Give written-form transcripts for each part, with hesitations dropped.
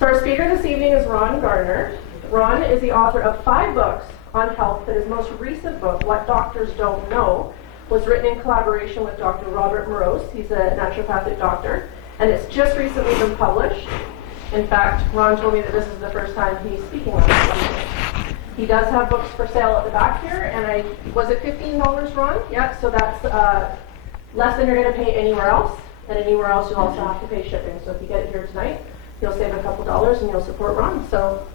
So our speaker this evening is Ron Garner. Ron is the author of 5 books on health, but his most recent book, What Doctors Don't Know, was written in collaboration with Dr. Robert Morose. He's a naturopathic doctor, and it's just recently been published. In fact, Ron told me that this is the first time he's speaking on it. He does have books for sale at the back here, and was it $15, Ron? Yeah, so that's less than you're going to pay anywhere else, and anywhere else you'll also have to pay shipping. So if you get it here tonight, you'll save a couple dollars and you'll support Ron. So,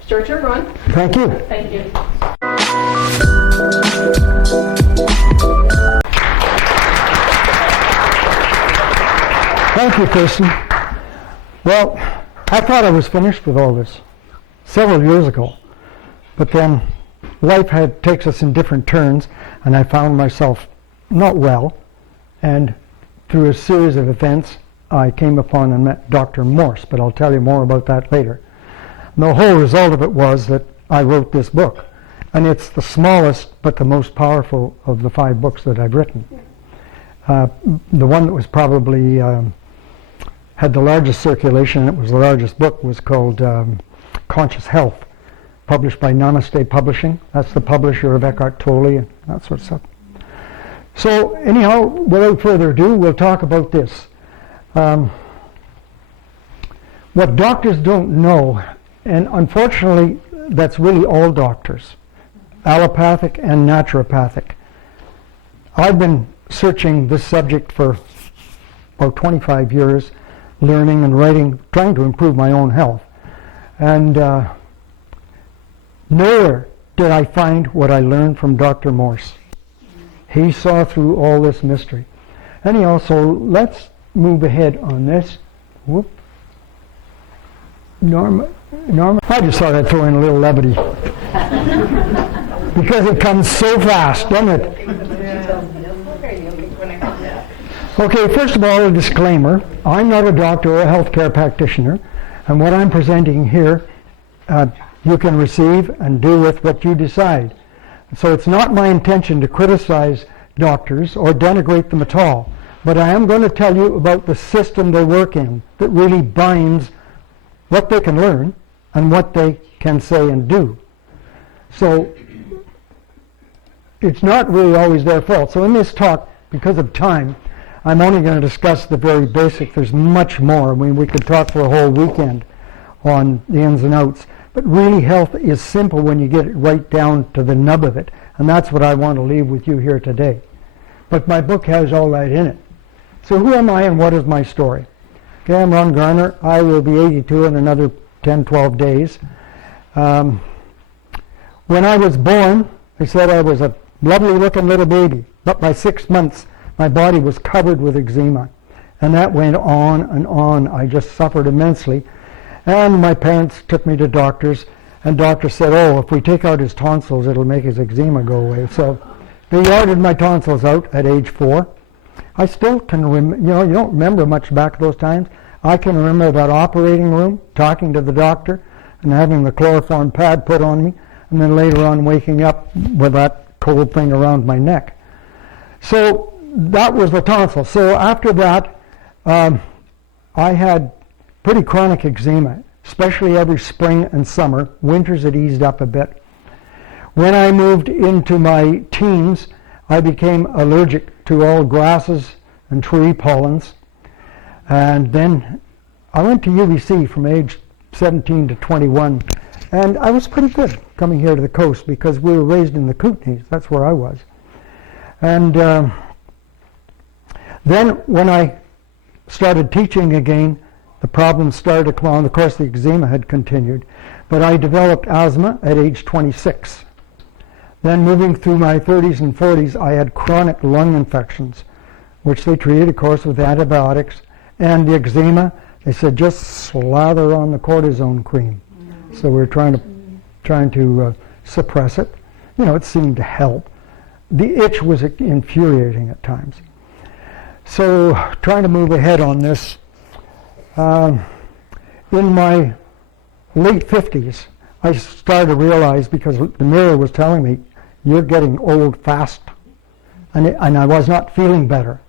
it's your turn, Ron. Thank you. Thank you. Thank you, Kirsten. Well, I thought I was finished with all this several years ago, but then life takes us in different turns, and I found myself not well, and through a series of events, I came upon and met Dr. Morse, but I'll tell you more about that later. And the whole result of it was that I wrote this book, and it's the smallest but the most powerful of the 5 books that I've written. The one that was probably had the largest circulation, and it was the largest book, was called Conscious Health, published by Namaste Publishing. That's the publisher of Eckhart Tolle and that sort of stuff. So anyhow, without further ado, we'll talk about this. What doctors don't know, and unfortunately that's really all doctors, allopathic and naturopathic. I've been searching this subject for about 25 years, learning and writing, trying to improve my own health. And nowhere did I find what I learned from Dr. Morse. He saw through all this mystery. Anyhow, so let's move ahead on this. Whoop. Norma, I just thought I'd throw in a little levity. Because it comes so fast, doesn't it? Okay, first of all, a disclaimer. I'm not a doctor or a healthcare practitioner, and what I'm presenting here, you can receive and do with what you decide. So it's not my intention to criticize doctors or denigrate them at all, but I am going to tell you about the system they work in that really binds what they can learn and what they can say and do. So it's not really always their fault. So in this talk, because of time, I'm only going to discuss the very basic. There's much more. I mean, we could talk for a whole weekend on the ins and outs. But really, health is simple when you get it right down to the nub of it. And that's what I want to leave with you here today. But my book has all that in it. So who am I and what is my story? Okay, I'm Ron Garner. I will be 82 in another 10, 12 days. When I was born, they said I was a lovely-looking little baby. But by 6 months, my body was covered with eczema. And that went on and on. I just suffered immensely. And my parents took me to doctors, and doctors said, oh, if we take out his tonsils, it'll make his eczema go away. So they yarded my tonsils out at age 4. I still can remember, you don't remember much back those times. I can remember that operating room, talking to the doctor, and having the chloroform pad put on me, and then later on waking up with that cold thing around my neck. So that was the tonsil. So after that, I had pretty chronic eczema, especially every spring and summer. Winters it eased up a bit. When I moved into my teens, I became allergic to all grasses and tree pollens. And then I went to UBC from age 17 to 21. And I was pretty good coming here to the coast because we were raised in the Kootenays. That's where I was. And then when I started teaching again, the problems started to come on. Of course, the eczema had continued. But I developed asthma at age 26. Then moving through my 30s and 40s, I had chronic lung infections, which they treated, of course, with antibiotics. And the eczema, they said, just slather on the cortisone cream. So we were trying to suppress it. You know, it seemed to help. The itch was infuriating at times. So trying to move ahead on this, in my late 50s, I started to realize, because the mirror was telling me, you're getting old fast. And I was not feeling better.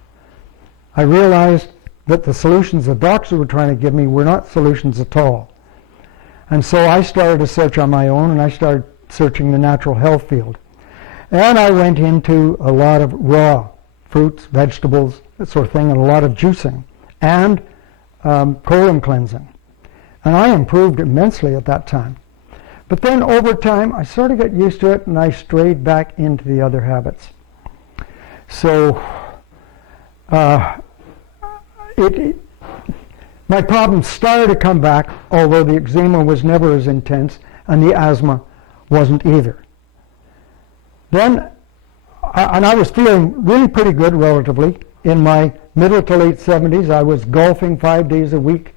I realized that the solutions the doctors were trying to give me were not solutions at all. And so I started to search on my own, and I started searching the natural health field. And I went into a lot of raw fruits, vegetables, that sort of thing, and a lot of juicing, and colon cleansing. And I improved immensely at that time. But then over time, I sort of got used to it, and I strayed back into the other habits. So my problems started to come back, although the eczema was never as intense, and the asthma wasn't either. Then, and I was feeling really pretty good relatively. In my middle to late 70s, I was golfing 5 days a week,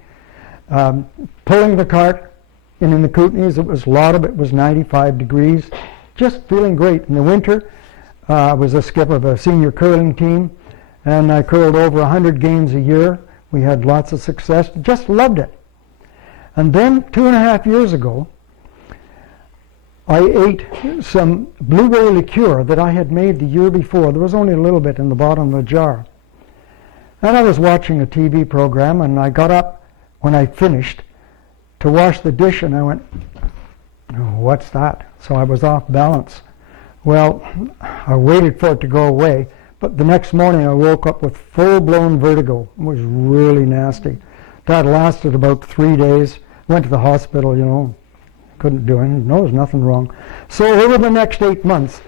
pulling the cart, and in the Kootenays, a lot of it was 95 degrees, just feeling great. In the winter, I was a skip of a senior curling team, and I curled over 100 games a year. We had lots of success, just loved it. And then 2.5 years ago, I ate some blueberry liqueur that I had made the year before. There was only a little bit in the bottom of the jar. And I was watching a TV program, and I got up when I finished to wash the dish, and I went, oh, what's that? So I was off balance. Well, I waited for it to go away, but the next morning I woke up with full-blown vertigo. It was really nasty. That lasted about 3 days. Went to the hospital, couldn't do anything. No, there's nothing wrong. So over the next 8 months,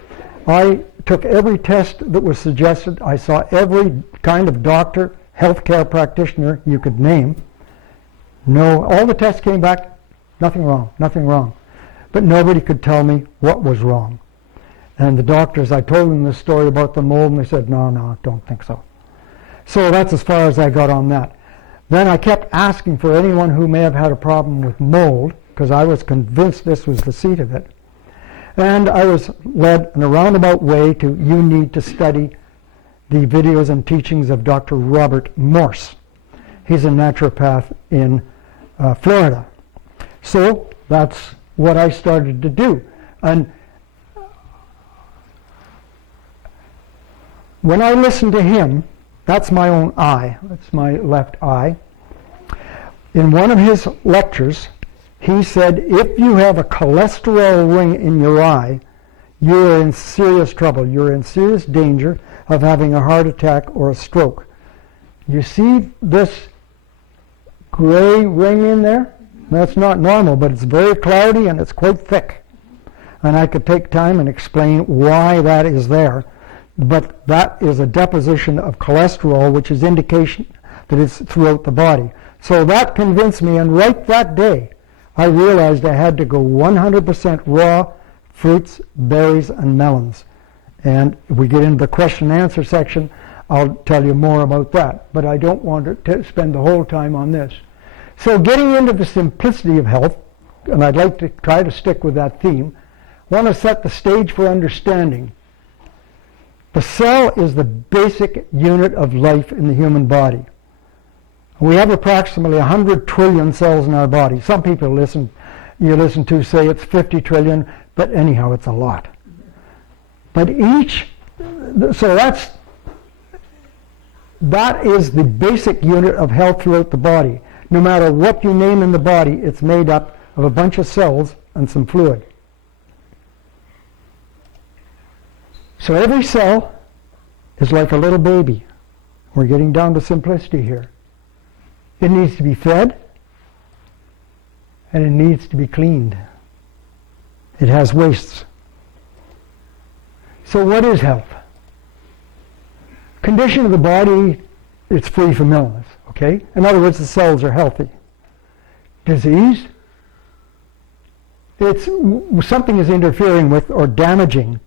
I took every test that was suggested. I saw every kind of doctor, healthcare practitioner you could name. No, all the tests came back, nothing wrong, nothing wrong. But nobody could tell me what was wrong. And the doctors, I told them the story about the mold, and they said, no, don't think so. So that's as far as I got on that. Then I kept asking for anyone who may have had a problem with mold, because I was convinced this was the seat of it. And I was led in a roundabout way to, you need to study the videos and teachings of Dr. Robert Morse. He's a naturopath in Florida. So that's what I started to do. And when I listened to him, that's my own eye, that's my left eye. In one of his lectures, he said, if you have a cholesterol ring in your eye, you're in serious trouble. You're in serious danger of having a heart attack or a stroke. You see this gray ring in there? That's not normal, but it's very cloudy and it's quite thick. And I could take time and explain why that is there. But that is a deposition of cholesterol, which is indication that it's throughout the body. So that convinced me, and right that day, I realized I had to go 100% raw fruits, berries, and melons. And if we get into the question and answer section, I'll tell you more about that. But I don't want to spend the whole time on this. So getting into the simplicity of health, and I'd like to try to stick with that theme, I want to set the stage for understanding. The cell is the basic unit of life in the human body. We have approximately 100 trillion cells in our body. Some people you listen to say it's 50 trillion, but anyhow, it's a lot. But so that is the basic unit of health throughout the body. No matter what you name in the body, it's made up of a bunch of cells and some fluid. So every cell is like a little baby. We're getting down to simplicity here. It needs to be fed, and it needs to be cleaned. It has wastes. So what is health? Condition of the body, it's free from illness, okay? In other words, the cells are healthy. Disease, it's something is interfering with or damaging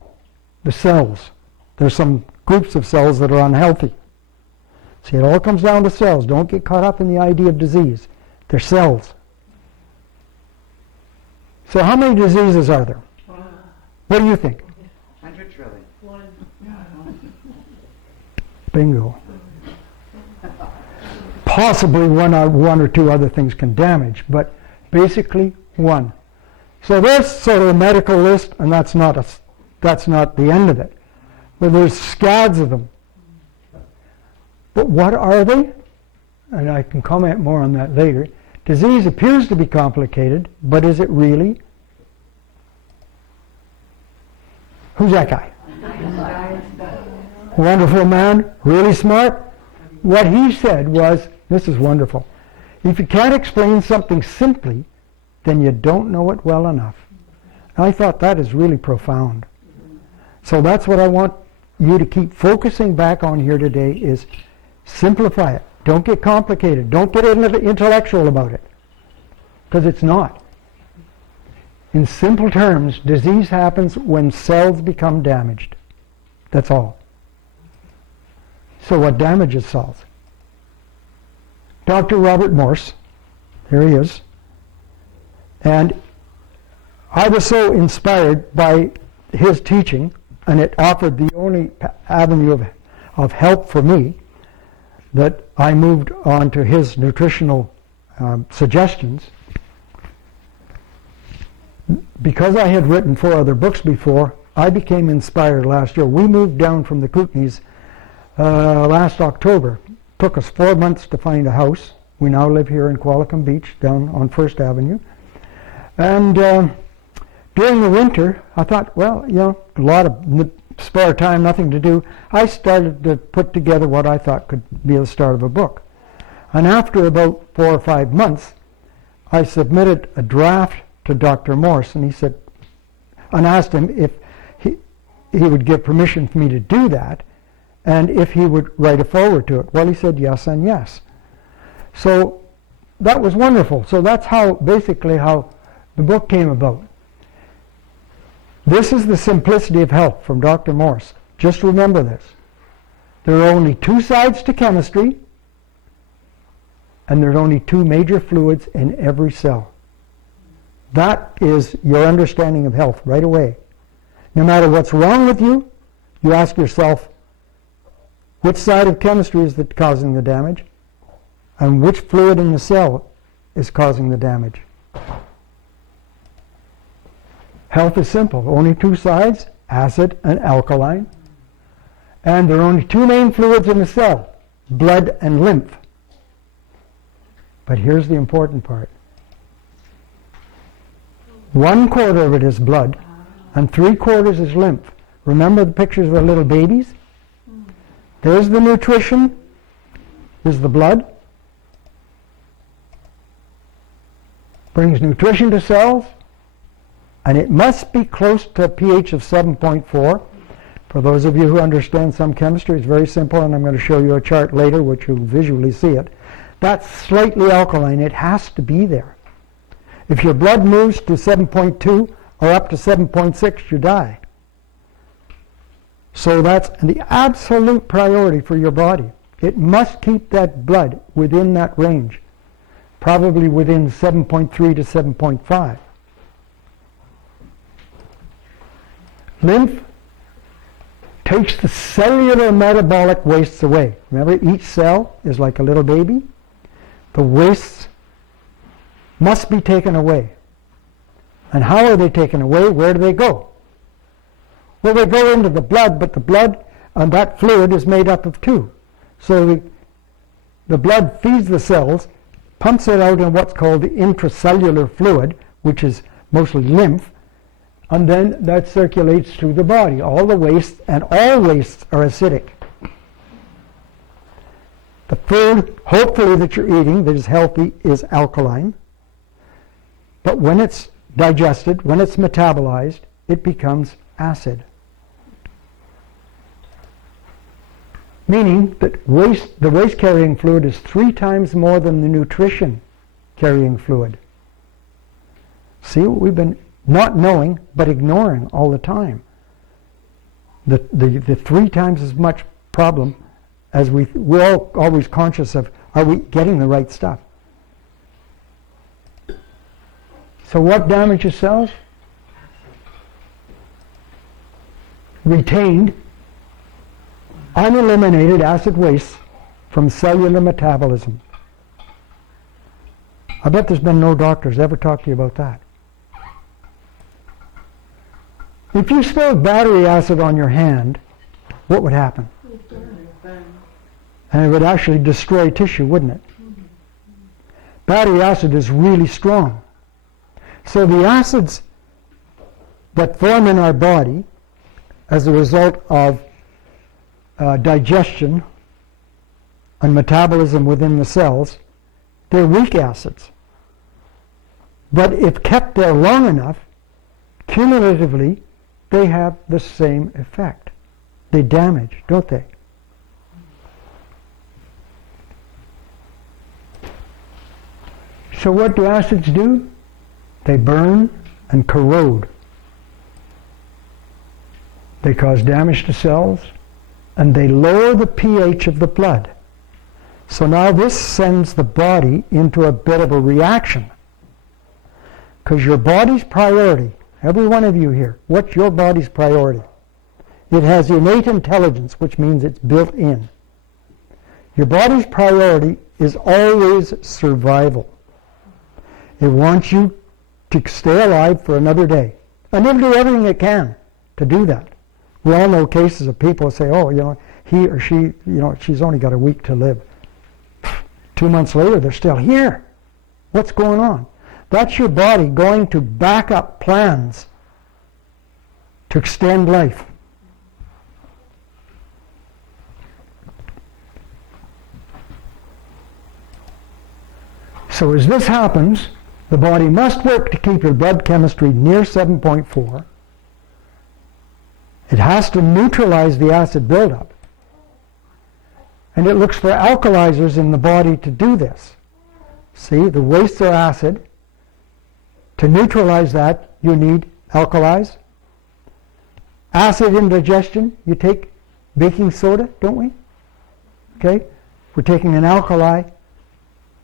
the cells. There's some groups of cells that are unhealthy. See, it all comes down to cells. Don't get caught up in the idea of disease. They're cells. So how many diseases are there? What do you think? 100 trillion. Bingo. Possibly one or two other things can damage, but basically one. So there's sort of a medical list, and that's not the end of it. But there's scads of them. But what are they? and I can comment more on that later, disease appears to be complicated, but is it really? Who's that guy? Wonderful man, really smart. What he said was, this is wonderful, if you can't explain something simply, then you don't know it well enough. And I thought that is really profound. So that's what I want you to keep focusing back on here today is simplify it. Don't get complicated. Don't get intellectual about it, because it's not. In simple terms, disease happens when cells become damaged. That's all. So what damages cells? Dr. Robert Morse, here he is, and I was so inspired by his teaching, and it offered the only avenue of help for me, that I moved on to his nutritional suggestions. Because I had written 4 other books before, I became inspired last year. We moved down from the Kootenays last October. Took us 4 months to find a house. We now live here in Qualicum Beach, down on First Avenue. And during the winter, I thought, well, you know, a lot of spare time, nothing to do. I started to put together what I thought could be the start of a book. And after about 4 or 5 months, I submitted a draft to Dr. Morse, and he said, and asked him if he would give permission for me to do that, and if he would write a foreword to it. Well, he said yes and yes. So that was wonderful. So that's how, basically, how the book came about. This is the simplicity of health from Dr. Morse. Just remember this. There are only 2 sides to chemistry, and there are only 2 major fluids in every cell. That is your understanding of health right away. No matter what's wrong with you, you ask yourself, which side of chemistry is that causing the damage? And which fluid in the cell is causing the damage? Health is simple. Only 2 sides, acid and alkaline. And there are only 2 main fluids in the cell, blood and lymph. But here's the important part. 1/4 of it is blood, and 3/4 is lymph. Remember the pictures of the little babies? There's the nutrition, there's the blood. Brings nutrition to cells, and it must be close to a pH of 7.4. For those of you who understand some chemistry, it's very simple, and I'm going to show you a chart later which you'll visually see it. That's slightly alkaline. It has to be there. If your blood moves to 7.2 or up to 7.6, you die. So that's the absolute priority for your body. It must keep that blood within that range, probably within 7.3 to 7.5. Lymph takes the cellular metabolic wastes away. Remember, each cell is like a little baby. The wastes must be taken away. And how are they taken away? Where do they go? Well, they go into the blood, but the blood and that fluid is made up of 2. So the blood feeds the cells, pumps it out in what's called the intracellular fluid, which is mostly lymph, and then that circulates through the body. All the wastes, and all wastes are acidic. The food, hopefully, that you're eating that is healthy is alkaline. But when it's digested, when it's metabolized, it becomes acid. Meaning that the waste-carrying fluid is 3 times more than the nutrition-carrying fluid. See what we've been not knowing, but ignoring all the time. The 3 times as much problem as we're all always conscious of, are we getting the right stuff? So what damages cells? Retained, uneliminated acid wastes from cellular metabolism. I bet there's been no doctors ever talk to you about that. If you spilled battery acid on your hand, what would happen? And it would actually destroy tissue, wouldn't it? fatty acid is really strong. So the acids that form in our body as a result of digestion and metabolism within the cells, they're weak acids. But if kept there long enough, cumulatively, they have the same effect. They damage, don't they? So what do acids do? They burn and corrode. They cause damage to cells, and they lower the pH of the blood. So now this sends the body into a bit of a reaction. Because your body's priority, every one of you here, what's your body's priority? It has innate intelligence, which means it's built in. Your body's priority is always survival. It wants you to stay alive for another day. And it'll do everything it can to do that. We all know cases of people who say, oh, he or she, she's only got a week to live. 2 months later, they're still here. What's going on? That's your body going to back up plans to extend life. So as this happens, the body must work to keep your blood chemistry near 7.4. It has to neutralize the acid buildup. And it looks for alkalizers in the body to do this. See, the wastes are acid. To neutralize that, you need alkalis. Acid indigestion, you take baking soda, don't we? Okay? We're taking an alkali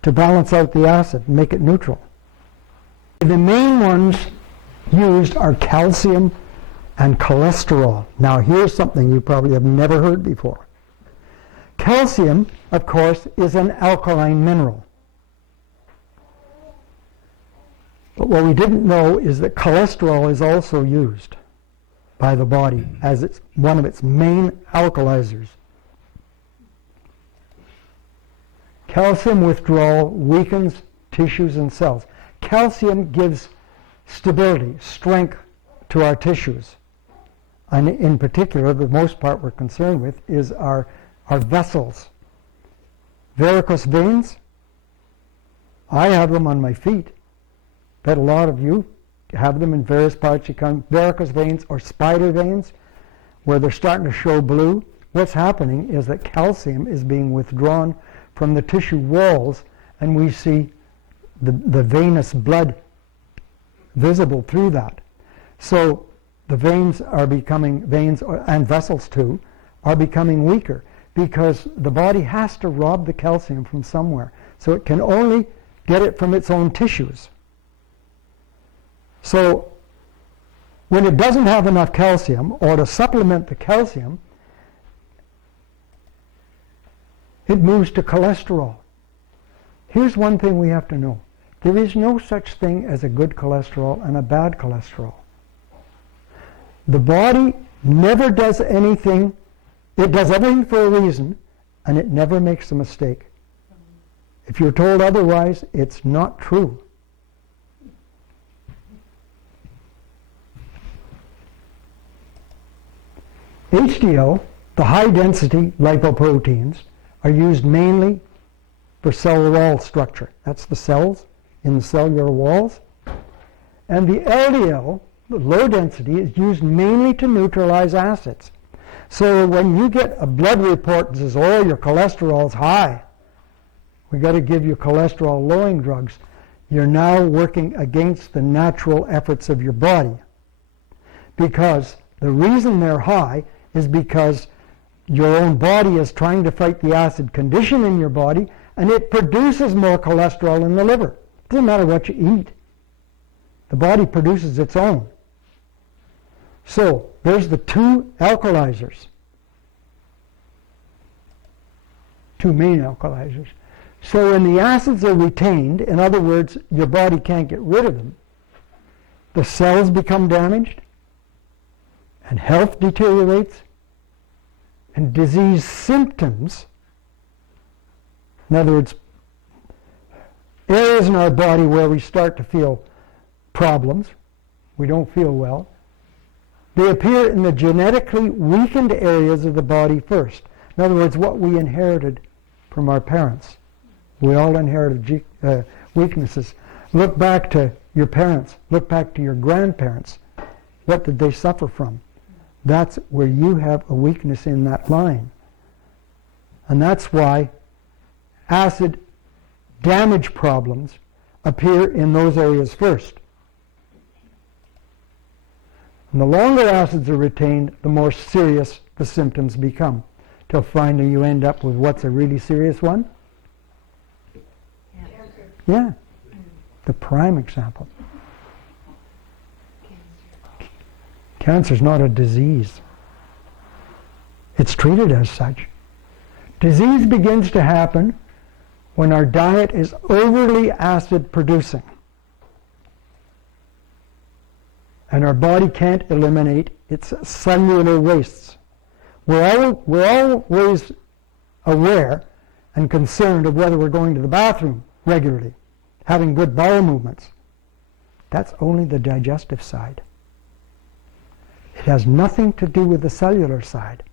to balance out the acid and make it neutral. The main ones used are calcium and cholesterol. Now here's something you probably have never heard before. Calcium, of course, is an alkaline mineral. But what we didn't know is that cholesterol is also used by the body as one of its main alkalizers. Calcium withdrawal weakens tissues and cells. Calcium gives stability, strength to our tissues. And in particular, the most part we're concerned with is our vessels. Varicose veins, I have them on my feet. Bet a lot of you have them in various parts. You can varicose veins or spider veins where they're starting to show blue. What's happening is that calcium is being withdrawn from the tissue walls, and we see the venous blood visible through that. So the veins are becoming, and vessels too, are becoming weaker because the body has to rob the calcium from somewhere. So it can only get it from its own tissues. So when it doesn't have enough calcium, or to supplement the calcium, it moves to cholesterol. Here's one thing we have to know. There is no such thing as a good cholesterol and a bad cholesterol. The body never does anything. It does everything for a reason, and it never makes a mistake. If you're told otherwise, it's not true. HDL, the high-density lipoproteins, are used mainly for cell wall structure. That's the cells in the cellular walls. And the LDL, the low density, is used mainly to neutralize acids. So when you get a blood report that says, oh, your cholesterol's high, we've got to give you cholesterol-lowering drugs, you're now working against the natural efforts of your body. Because the reason they're high is because your own body is trying to fight the acid condition in your body, and it produces more cholesterol in the liver. It doesn't matter what you eat. The body produces its own. So there's the two alkalizers. Two main alkalizers. So when the acids are retained, in other words, your body can't get rid of them, the cells become damaged, and health deteriorates, and disease symptoms, in other words, areas in our body where we start to feel problems, we don't feel well, they appear in the genetically weakened areas of the body first. In other words, what we inherited from our parents. We all inherited weaknesses. Look back to your parents. Look back to your grandparents. What did they suffer from? That's where you have a weakness in that line. And that's why acid damage problems appear in those areas first. And the longer acids are retained, the more serious the symptoms become, till finally you end up with what's a really serious one? Yeah, the prime example. Cancer is not a disease. It's treated as such. Disease begins to happen when our diet is overly acid producing and our body can't eliminate its cellular wastes. We're always aware and concerned of whether we're going to the bathroom regularly, having good bowel movements. That's only the digestive side. It has nothing to do with the cellular side.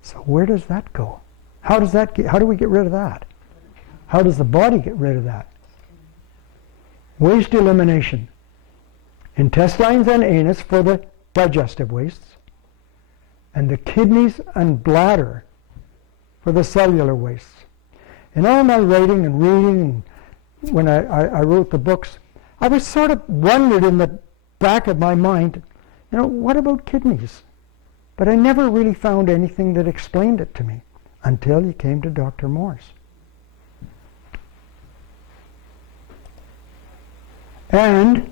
So where does that go? How do we get rid of that? How does the body get rid of that? Waste elimination. Intestines and anus for the digestive wastes, and the kidneys and bladder for the cellular wastes. In all my writing and reading, and when I wrote the books, I was sort of wondered in the back of my mind, what about kidneys? But I never really found anything that explained it to me until you came to Dr. Morse. And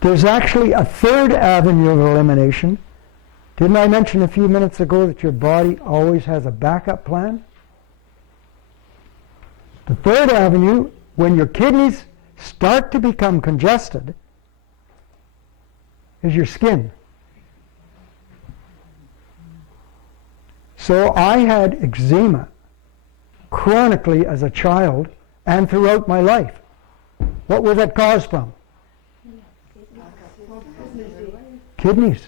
there's actually a third avenue of elimination. Didn't I mention a few minutes ago that your body always has a backup plan? The third avenue, when your kidneys start to become congested, is your skin. So I had eczema chronically as a child and throughout my life. What was that caused from? Kidneys.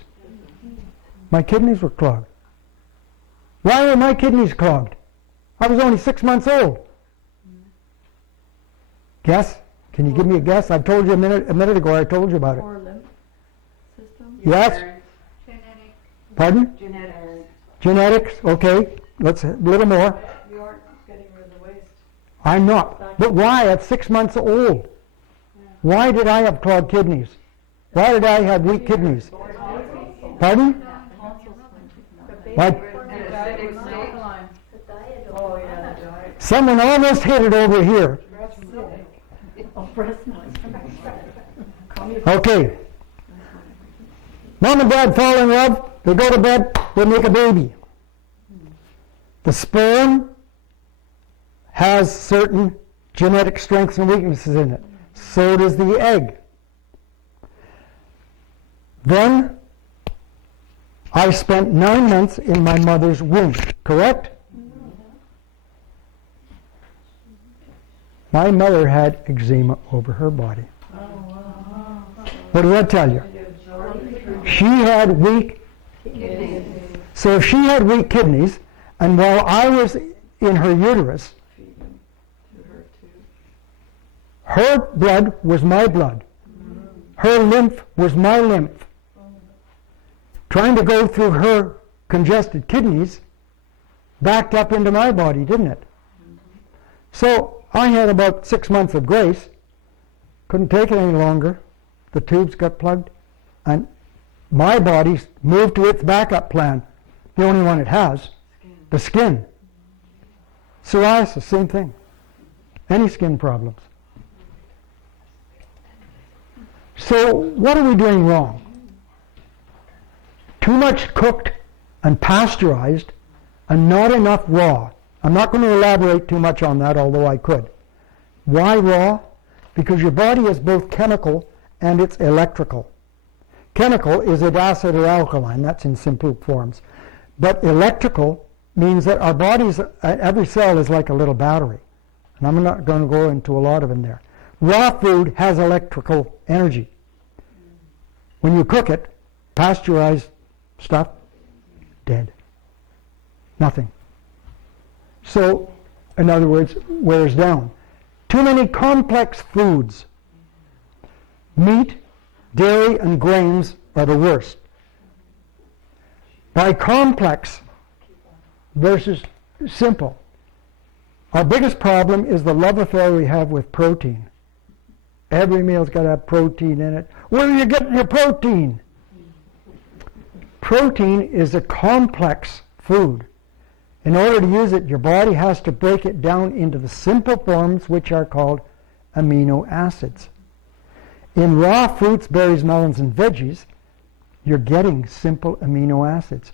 My kidneys were clogged. Why were my kidneys clogged? I was only 6 months old. Guess? Can you give me a guess? I told you a minute ago. I told you about it. Or lymph system? Yes? Genetic. Pardon? Genetics. Genetics. Okay. Let's a little more. You aren't getting rid of the waste. I'm not. But why at 6 months old? Why did I have clogged kidneys? Why did I have weak kidneys? Pardon? Why? Someone almost hit it over here. Okay. Mom and dad fall in love, they go to bed, they make a baby. The sperm has certain genetic strengths and weaknesses in it. So does the egg. Then I spent 9 months in my mother's womb, correct? My mother had eczema over her body. What does that tell you? She had weak kidneys. So if she had weak kidneys, and while I was in her uterus, her blood was my blood. Her lymph was my lymph. Trying to go through her congested kidneys backed up into my body, didn't it? So I had about 6 months of grace. Couldn't take it any longer. The tubes got plugged, and my body moved to its backup plan, the only one it has, the skin. Psoriasis, same thing. Any skin problems. So what are we doing wrong? Too much cooked and pasteurized and not enough raw. I'm not going to elaborate too much on that, although I could. Why raw? Because your body is both chemical and it's electrical. Chemical is it acid or alkaline, that's in simple forms. But electrical means that our bodies, every cell is like a little battery. And I'm not going to go into a lot of them there. Raw food has electrical energy. When you cook it, pasteurized stuff, dead. Nothing. So, in other words, wears down. Too many complex foods. Meat, dairy, and grains are the worst. By complex versus simple, our biggest problem is the love affair we have with protein. Every meal's got to have protein in it. Where are you getting your protein? Protein is a complex food. In order to use it, your body has to break it down into the simple forms, which are called amino acids. In raw fruits, berries, melons, and veggies, you're getting simple amino acids.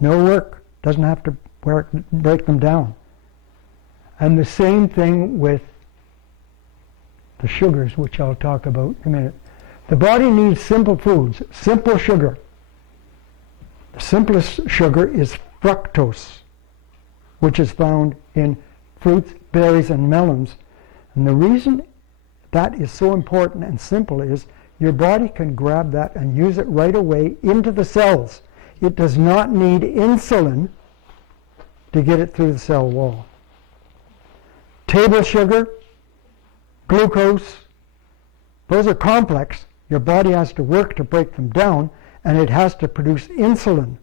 No work. Doesn't have to break them down. And the same thing with the sugars, which I'll talk about in a minute. The body needs simple foods, simple sugar. The simplest sugar is fructose, which is found in fruits, berries, and melons. And the reason that is so important and simple is your body can grab that and use it right away into the cells. It does not need insulin to get it through the cell wall. Table sugar, glucose, those are complex. Your body has to work to break them down, and it has to produce insulin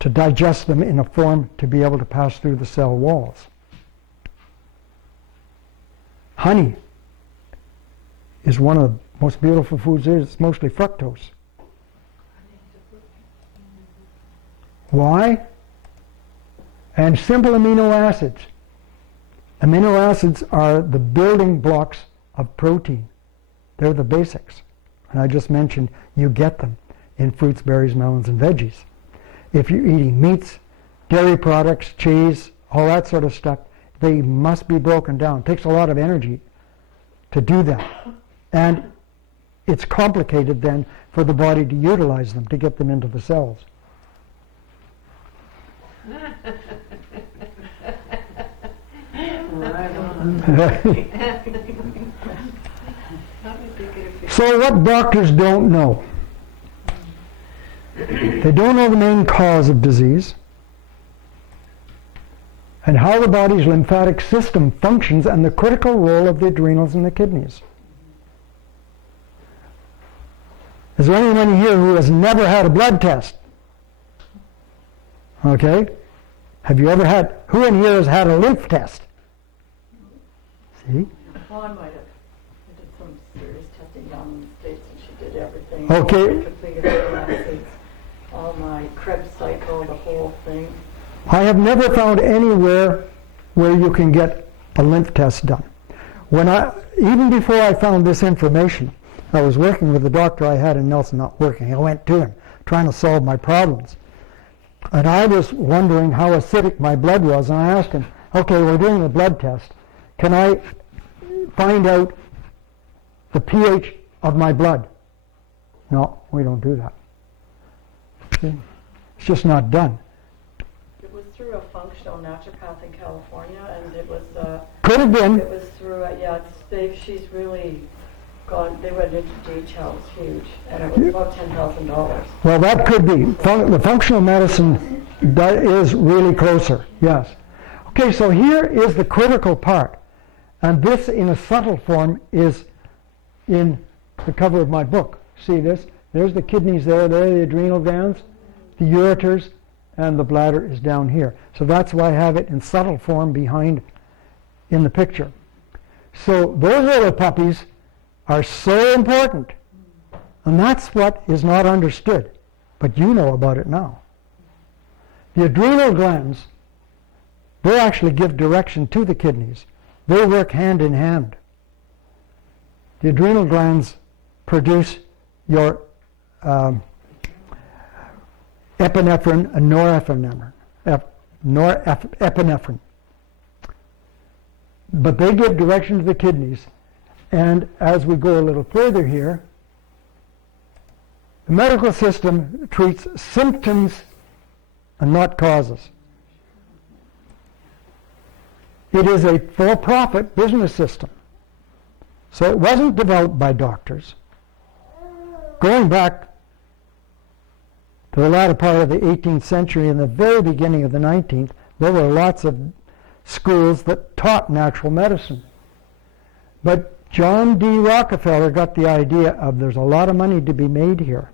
to digest them in a form to be able to pass through the cell walls. Honey is one of the most beautiful foods there is. It's mostly fructose. Why? And simple amino acids. Amino acids are the building blocks of protein. They're the basics. And I just mentioned you get them in fruits, berries, melons, and veggies. If you're eating meats, dairy products, cheese, all that sort of stuff, they must be broken down. It takes a lot of energy to do that. And it's complicated then for the body to utilize them, to get them into the cells. So what doctors don't know? They don't know the main cause of disease and how the body's lymphatic system functions and the critical role of the adrenals and the kidneys. Is there anyone here who has never had a blood test? Okay. Have you ever had, who in here has had a lymph test? See? Well, I might have. I did some serious testing down in the States, and she did everything. Okay. Completed the acids, all my Krebs cycle, the whole thing. I have never found anywhere where you can get a lymph test done. Even before I found this information, I was working with the doctor I had in Nelson, not working. I went to him, trying to solve my problems. And I was wondering how acidic my blood was, and I asked him, okay, we're doing a blood test. Can I find out the pH of my blood? No, we don't do that. See? It's just not done. It was through a functional naturopath in California, and it was... Could have been. It was through, she's really gone, they went into detail, it was huge, and it was about $10,000. Well, that could be. The functional medicine is really closer, yes. Okay, so here is the critical part. And this, in a subtle form, is in the cover of my book. See this? There's the kidneys there are the adrenal glands, the ureters, and the bladder is down here. So that's why I have it in subtle form behind in the picture. So those little puppies are so important. And that's what is not understood. But you know about it now. The adrenal glands, they actually give direction to the kidneys. They work hand in hand. The adrenal glands produce your epinephrine and norepinephrine. But they give direction to the kidneys. And as we go a little further here, the medical system treats symptoms and not causes. It is a for-profit business system. So it wasn't developed by doctors. Going back to the latter part of the 18th century and the very beginning of the 19th, there were lots of schools that taught natural medicine. But John D. Rockefeller got the idea of there's a lot of money to be made here.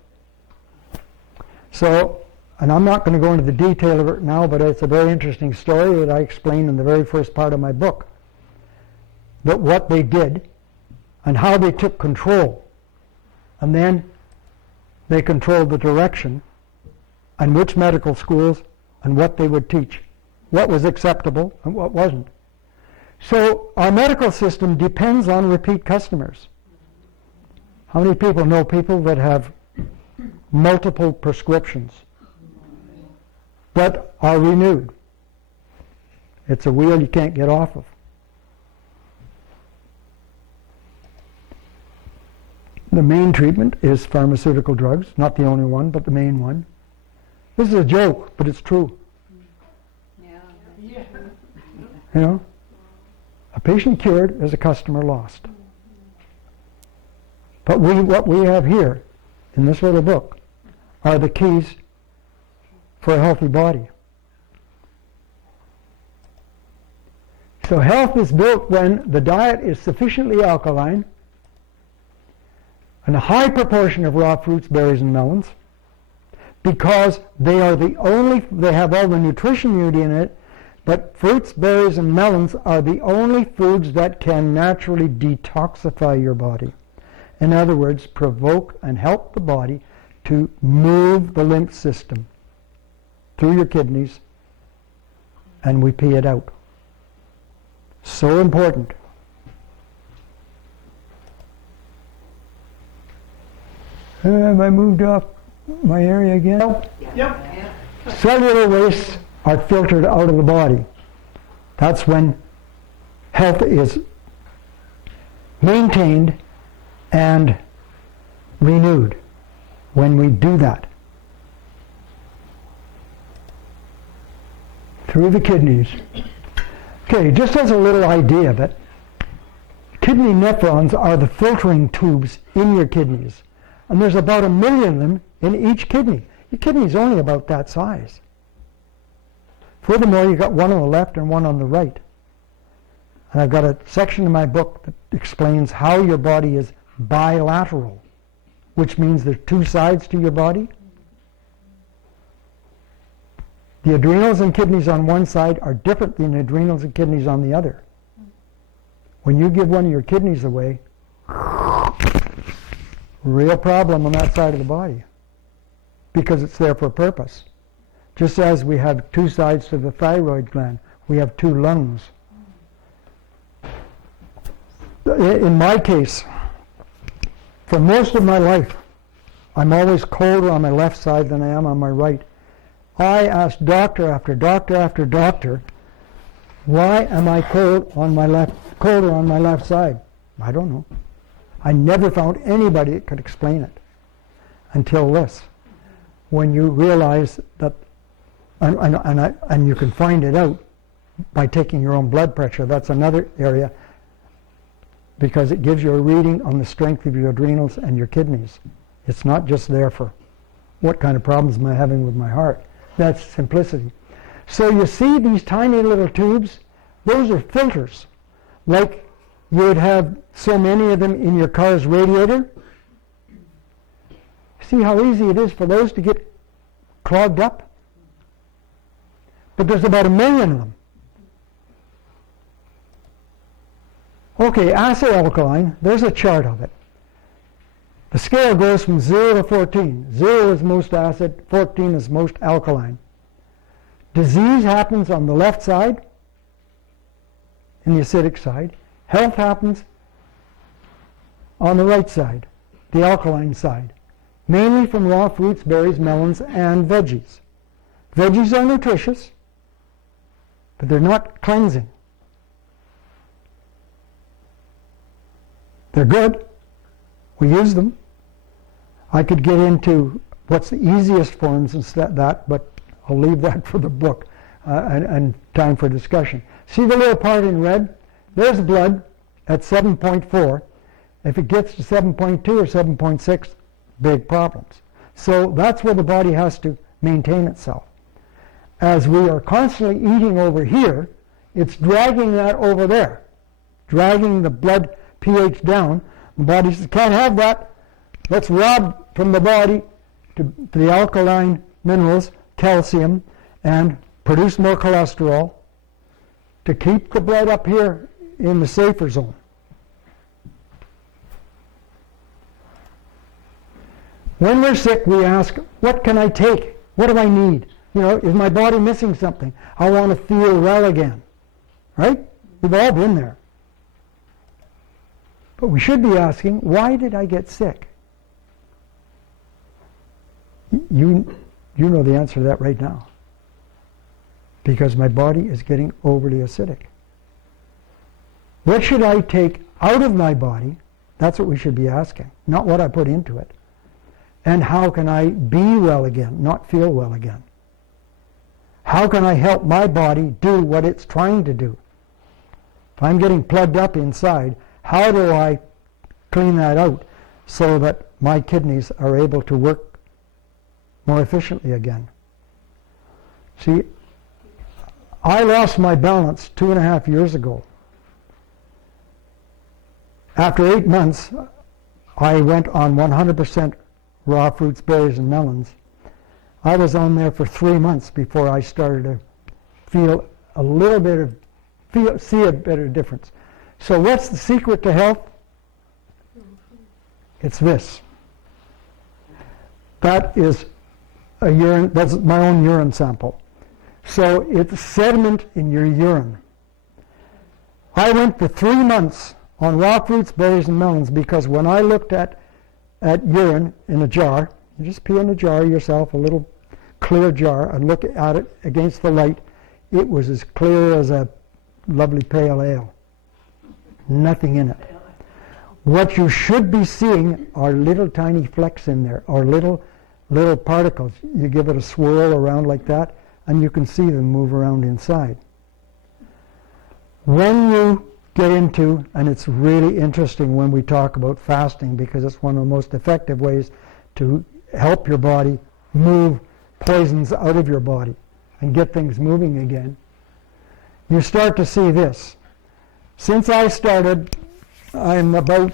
So, and I'm not going to go into the detail of it now, but it's a very interesting story that I explain in the very first part of my book. But what they did and how they took control. And then they controlled the direction and which medical schools and what they would teach, what was acceptable and what wasn't. So our medical system depends on repeat customers. How many people know people that have multiple prescriptions that are renewed? It's a wheel you can't get off of. The main treatment is pharmaceutical drugs, not the only one, but the main one. This is a joke, but it's true. Yeah. You know? A patient cured is a customer lost. But what we have here in this little book are the keys for a healthy body. So health is built when the diet is sufficiently alkaline and a high proportion of raw fruits, berries, and melons, because they have all the nutrition you need in it, but fruits, berries, and melons are the only foods that can naturally detoxify your body. In other words, provoke and help the body to move the lymph system through your kidneys, and we pee it out. So important. Have I moved off my area again? Yep. Cellular wastes are filtered out of the body. That's when health is maintained and renewed, when we do that. Through the kidneys. Okay, just as a little idea of it, kidney nephrons are the filtering tubes in your kidneys. And there's about 1 million of them in each kidney. Your kidney's only about that size. Furthermore, you've got one on the left and one on the right. And I've got a section in my book that explains how your body is bilateral, which means there's two sides to your body. The adrenals and kidneys on one side are different than the adrenals and kidneys on the other. When you give one of your kidneys away, real problem on that side of the body, because it's there for a purpose. Just as we have two sides to the thyroid gland, we have two lungs. In my case, for most of my life, I'm always colder on my left side than I am on my right. I asked doctor after doctor after doctor, why am I colder on my left side? I don't know. I never found anybody that could explain it until this. When you realize that, and you can find it out by taking your own blood pressure. That's another area, because it gives you a reading on the strength of your adrenals and your kidneys. It's not just there for what kind of problems am I having with my heart. That's simplicity. So you see these tiny little tubes, those are filters. Like you would have so many of them in your car's radiator. See how easy it is for those to get clogged up? But there's about 1 million of them. Okay, acid alkaline, there's a chart of it. The scale goes from 0 to 14. 0 is most acid, 14 is most alkaline. Disease happens on the left side, in the acidic side. Health happens on the right side, the alkaline side, mainly from raw fruits, berries, melons, and veggies. Veggies are nutritious, but they're not cleansing. They're good. We use them. I could get into what's the easiest forms and that, but I'll leave that for the book. and time for discussion. See the little part in red? There's blood at 7.4. If it gets to 7.2 or 7.6, big problems. So that's where the body has to maintain itself. As we are constantly eating over here, it's dragging that over there, dragging the blood pH down. The body says, can't have that. Let's rob from the body to the alkaline minerals, calcium, and produce more cholesterol to keep the blood up here in the safer zone. When we're sick, we ask, what can I take? What do I need? You know, is my body missing something? I want to feel well again. Right? We've all been there. But we should be asking, why did I get sick? You know the answer to that right now. Because my body is getting overly acidic. What should I take out of my body? That's what we should be asking, not what I put into it. And how can I be well again, not feel well again? How can I help my body do what it's trying to do? If I'm getting plugged up inside, how do I clean that out so that my kidneys are able to work more efficiently again? See, I lost my balance 2.5 years ago. After 8 months, I went on 100% raw fruits, berries, and melons. I was on there for 3 months before I started to feel a little bit of, see a bit of difference. So what's the secret to health? It's this. That is a urine, that's my own urine sample. So it's sediment in your urine. I went for 3 months on raw fruits, berries, and melons because when I looked at urine in a jar, you just pee in a jar yourself, a little clear jar, and look at it against the light, it was as clear as a lovely pale ale. Nothing in it. What you should be seeing are little tiny flecks in there, or little particles. You give it a swirl around like that, and you can see them move around inside. When you get into, and it's really interesting when we talk about fasting because it's one of the most effective ways to help your body move poisons out of your body and get things moving again, you start to see this. Since I started, I'm about,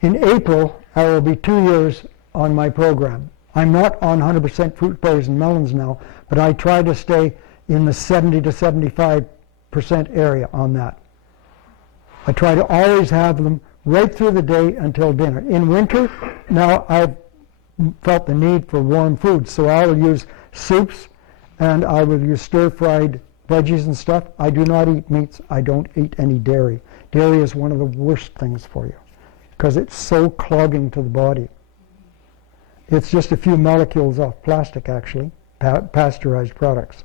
in April, I will be 2 years on my program. I'm not on 100% fruit, berries, and melons now, but I try to stay in the 70 to 75% area on that. I try to always have them right through the day until dinner. In winter, now I've felt the need for warm food, so I will use soups and I will use stir-fried veggies and stuff. I do not eat meats. I don't eat any dairy. Dairy is one of the worst things for you because it's so clogging to the body. It's just a few molecules off plastic, actually, pasteurized products.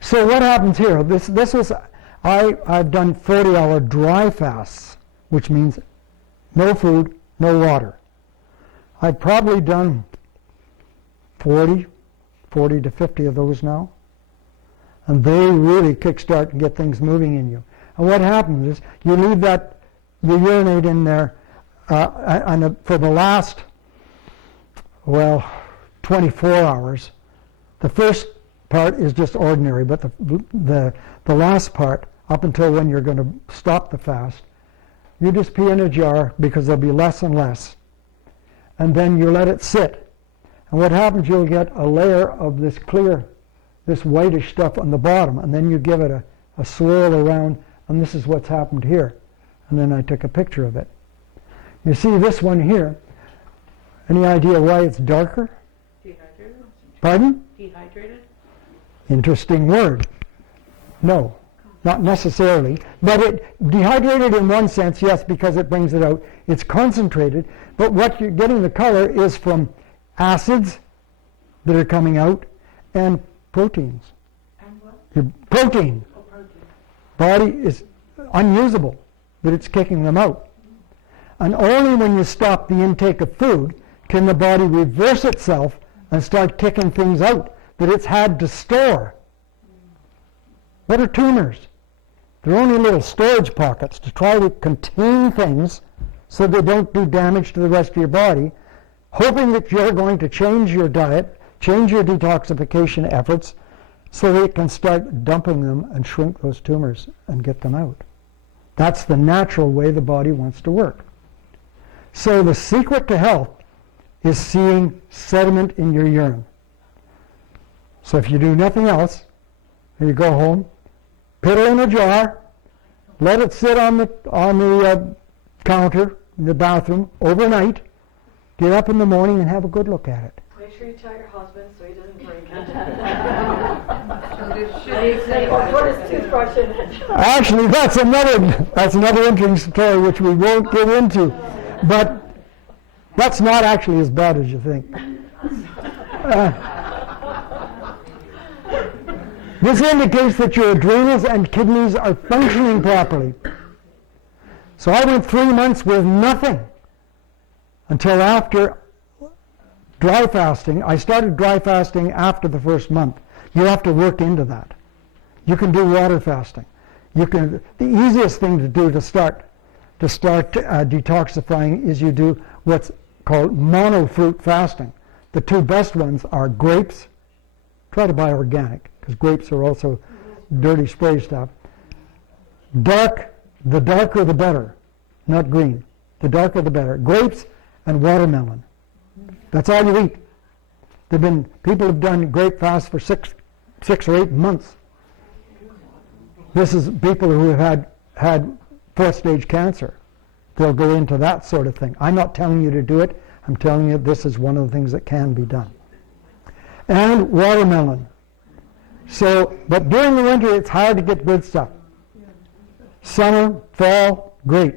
So what happens here? This was, I've done 40-hour dry fasts, which means no food, no water. I've probably done 40 to 50 of those now. And they really kickstart and get things moving in you. And what happens is you leave that, you urinate in there, and for the last, 24 hours. The first part is just ordinary, but the last part, up until when you're going to stop the fast, you just pee in a jar because there'll be less and less. And then you let it sit. And what happens, you'll get a layer of this clear, this whitish stuff on the bottom, and then you give it a swirl around, and this is what's happened here. And then I took a picture of it. You see this one here. Any idea why it's darker? Dehydrated? Pardon? Dehydrated? Interesting word. No, not necessarily. But it dehydrated in one sense, yes, because it brings it out. It's concentrated, but what you're getting the color is from acids that are coming out and proteins. And what? Your protein. Oh, protein. Body is unusable, but it's kicking them out. And only when you stop the intake of food can the body reverse itself and start kicking things out that it's had to store. What are tumors? They're only little storage pockets to try to contain things so they don't do damage to the rest of your body, hoping that you're going to change your diet, change your detoxification efforts, so that it can start dumping them and shrink those tumors and get them out. That's the natural way the body wants to work. So the secret to health is seeing sediment in your urine. So if you do nothing else, and you go home, put it in a jar, let it sit on the counter in the bathroom overnight, get up in the morning and have a good look at it. Make sure you tell your husband so he doesn't drink Should or put his toothbrush in it. Actually, that's another interesting story which we won't get into. But that's not actually as bad as you think. This indicates that your adrenals and kidneys are functioning properly. So I went 3 months with nothing until after dry fasting. I started dry fasting after the first month. You have to work into that. You can do water fasting. The easiest thing to do to start detoxifying is you do what's called monofruit fasting. The two best ones are grapes. Try to buy organic, because grapes are also dirty spray stuff. The darker the better, not green. The darker the better. Grapes and watermelon. That's all you eat. People have done grape fast for six or 8 months. This is people who have had fourth stage cancer. They'll go into that sort of thing. I'm not telling you to do it. I'm telling you this is one of the things that can be done. And watermelon. But during the winter it's hard to get good stuff. Summer, fall, great.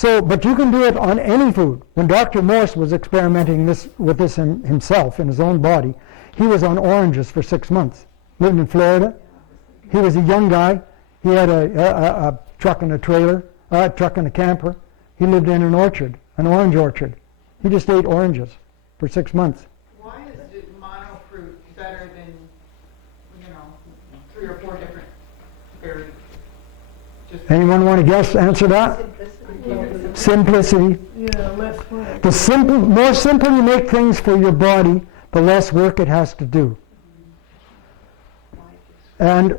But you can do it on any food. When Dr. Morse was experimenting with this himself in his own body, he was on oranges for 6 months. Lived in Florida. He was a young guy. He had a truck and a trailer, a truck and a camper. He lived in an orchard, an orange orchard. He just ate oranges for 6 months. Why is it monofruit better than, 3 or 4 different berries? Anyone want to guess? Answer that? Simplicity. Yeah, less work. The more simple you make things for your body, the less work it has to do. And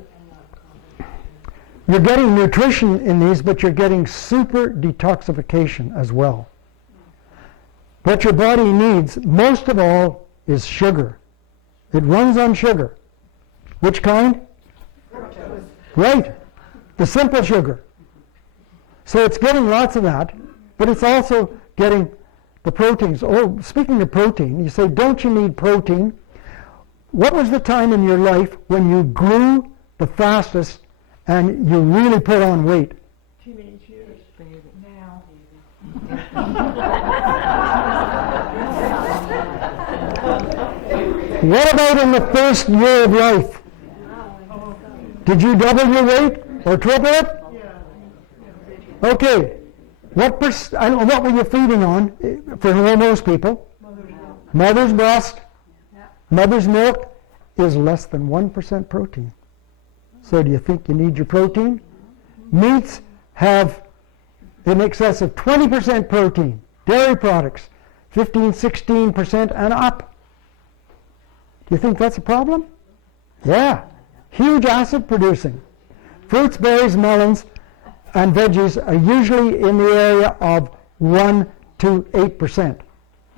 you're getting nutrition in these, but you're getting super detoxification as well. What your body needs, most of all, is sugar. It runs on sugar. Which kind? Fructose. Right. The simple sugar. So it's getting lots of that, but it's also getting the proteins. Oh, speaking of protein, you say, don't you need protein? What was the time in your life when you grew the fastest and you really put on weight? Teenage years. Now. What about in the first year of life? Did you double your weight or triple it? Yeah. Okay. What were you feeding on for most people? Mother's breast. Mother's milk is less than 1% protein. So do you think you need your protein? Meats have in excess of 20% protein. Dairy products, 15-16% and up. Do you think that's a problem? Yeah. Huge acid producing. Fruits, berries, melons, and veggies are usually in the area of 1 to 8%.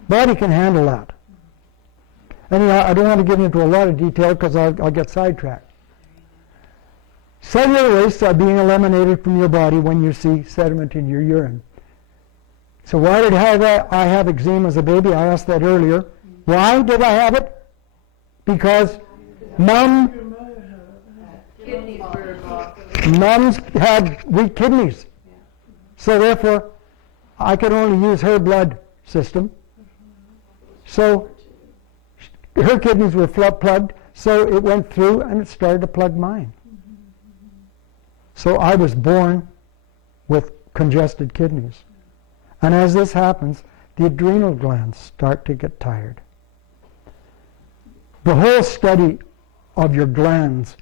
Body can handle that. Anyhow, I don't want to get into a lot of detail because I'll get sidetracked. Cellular wastes are being eliminated from your body when you see sediment in your urine. So why did I have eczema as a baby? I asked that earlier. Why did I have it? Because Mom Mums had weak kidneys. So therefore, I could only use her blood system. So her kidneys were plugged, so it went through and it started to plug mine. So I was born with congested kidneys. And as this happens, the adrenal glands start to get tired. The whole study of your glands,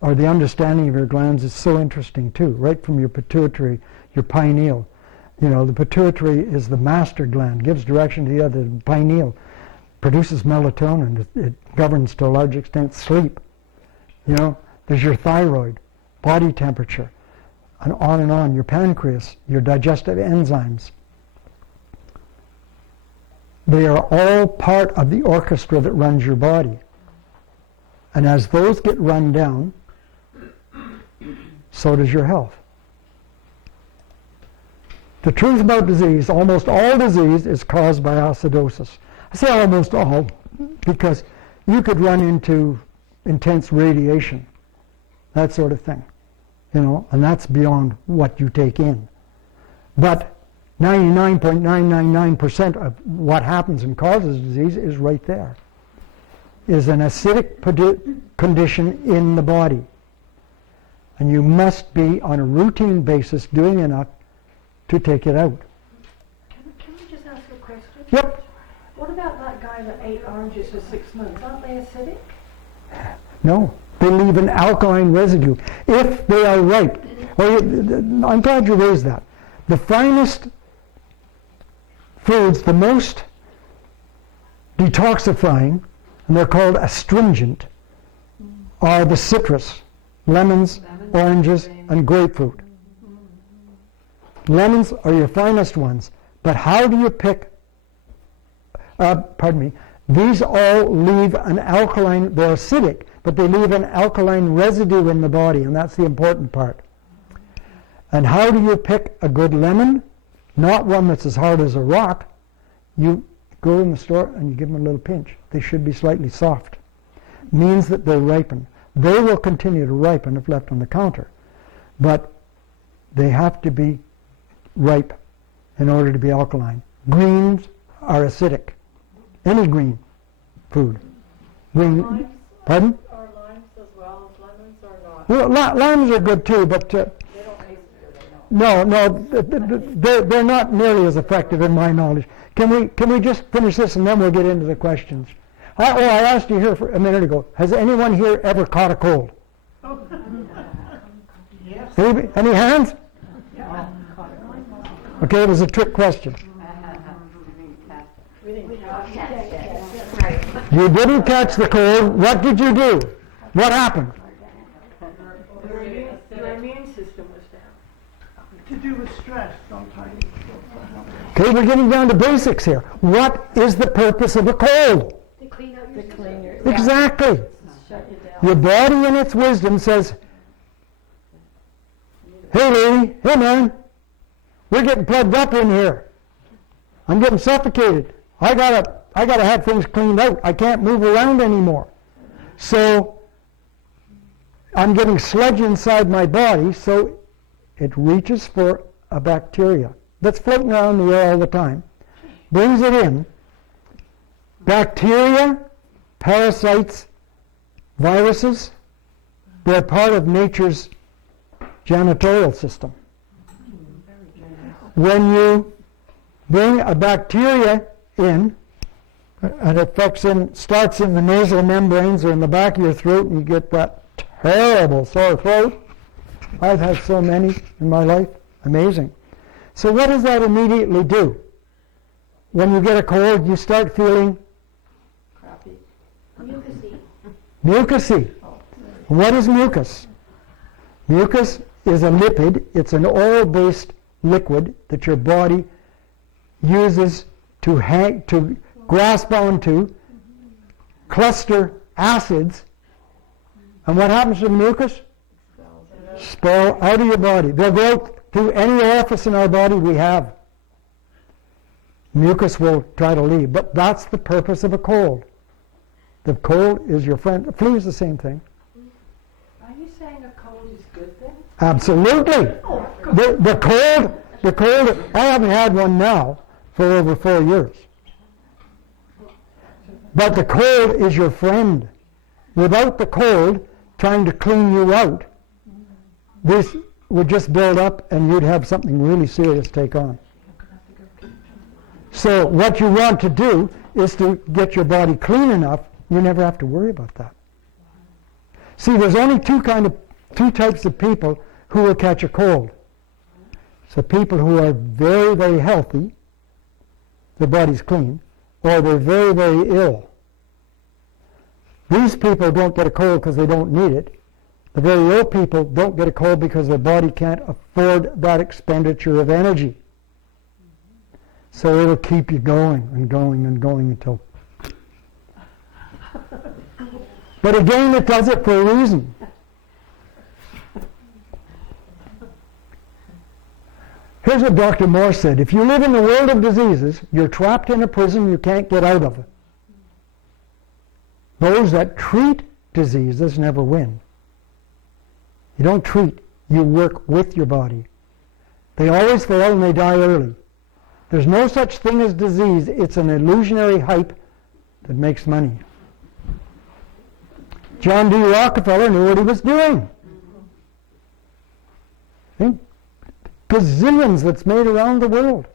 or the understanding of your glands, is so interesting too, right from your pituitary, your pineal. You know, the pituitary is the master gland, gives direction to the other. The pineal produces melatonin. It governs to a large extent sleep. You know, there's your thyroid, body temperature, and on, your pancreas, your digestive enzymes. They are all part of the orchestra that runs your body. And as those get run down, so does your health. The truth about disease, almost all disease is caused by acidosis. I say almost all because you could run into intense radiation, that sort of thing, you know, and that's beyond what you take in. But 99.999% of what happens and causes disease is right there, is an acidic condition in the body. And you must be, on a routine basis, doing enough to take it out. Can we just ask a question? Yep. What about that guy that ate oranges for 6 months? Aren't they acidic? No, they leave an alkaline residue if they are ripe. Well, I'm glad you raised that. The finest foods, the most detoxifying, and they're called astringent, are the citrus, lemons, oranges, and grapefruit. Lemons are your finest ones, but how do you pick, these all leave an alkaline, they're acidic, but they leave an alkaline residue in the body, and that's the important part. And how do you pick a good lemon? Not one that's as hard as a rock. You go in the store and you give them a little pinch. They should be slightly soft. Means that they're ripened. They will continue to ripen if left on the counter, but they have to be ripe in order to be alkaline. Greens are acidic. Any green food. Green, pardon? Are limes as well as lemons or not? Well, limes are good too, but They don't taste good, they're not nearly as effective in my knowledge. Can we just finish this and then we'll get into the questions? I asked you here a minute ago, has anyone here ever caught a cold? Yes. Any hands? Okay, it was a trick question. We didn't catch You didn't catch the cold. What did you do? What happened? Your immune system was down. To do with stress sometimes. Okay, we're getting down to basics here. What is the purpose of a cold? To clean your Exactly. shut you down. Your body in its wisdom says, hey lady, hey man, we're getting plugged up in here. I'm getting suffocated. I gotta have things cleaned out. I can't move around anymore. So I'm getting sludge inside my body, so it reaches for a bacteria that's floating around the air all the time, brings it in. Bacteria, parasites, viruses, they're part of nature's janitorial system. When you bring a bacteria in, and it starts in the nasal membranes or in the back of your throat, and you get that terrible sore throat. I've had so many in my life. Amazing. So what does that immediately do? When you get a cold, you start feeling Crappy. mucusy. What is mucus? Mucus is a lipid. It's an oil-based liquid that your body uses to grasp onto, cluster acids. And what happens to the mucus? Spill out of your body. They'll go through any orifice in our body we have. Mucus will try to leave, but that's the purpose of a cold. The cold is your friend. Flu is the same thing. Are you saying a cold is good then? Absolutely. The cold, I haven't had one now for over 4 years. But the cold is your friend. Without the cold trying to clean you out, this would just build up and you'd have something really serious take on. So what you want to do is to get your body clean enough You never have to worry about that. See, there's only two types of people who will catch a cold. So people who are very, very healthy, their body's clean, or they're very, very ill. These people don't get a cold because they don't need it. The very ill people don't get a cold because their body can't afford that expenditure of energy. So it'll keep you going and going and going until... But again, it does it for a reason. Here's what Dr. Moore said. If you live in the world of diseases, you're trapped in a prison you can't get out of. Those that treat diseases never win. You don't treat, you work with your body. They always fail and they die early. There's no such thing as disease. It's an illusionary hype that makes money. John D. Rockefeller knew what he was doing. Think gazillions that's made around the world.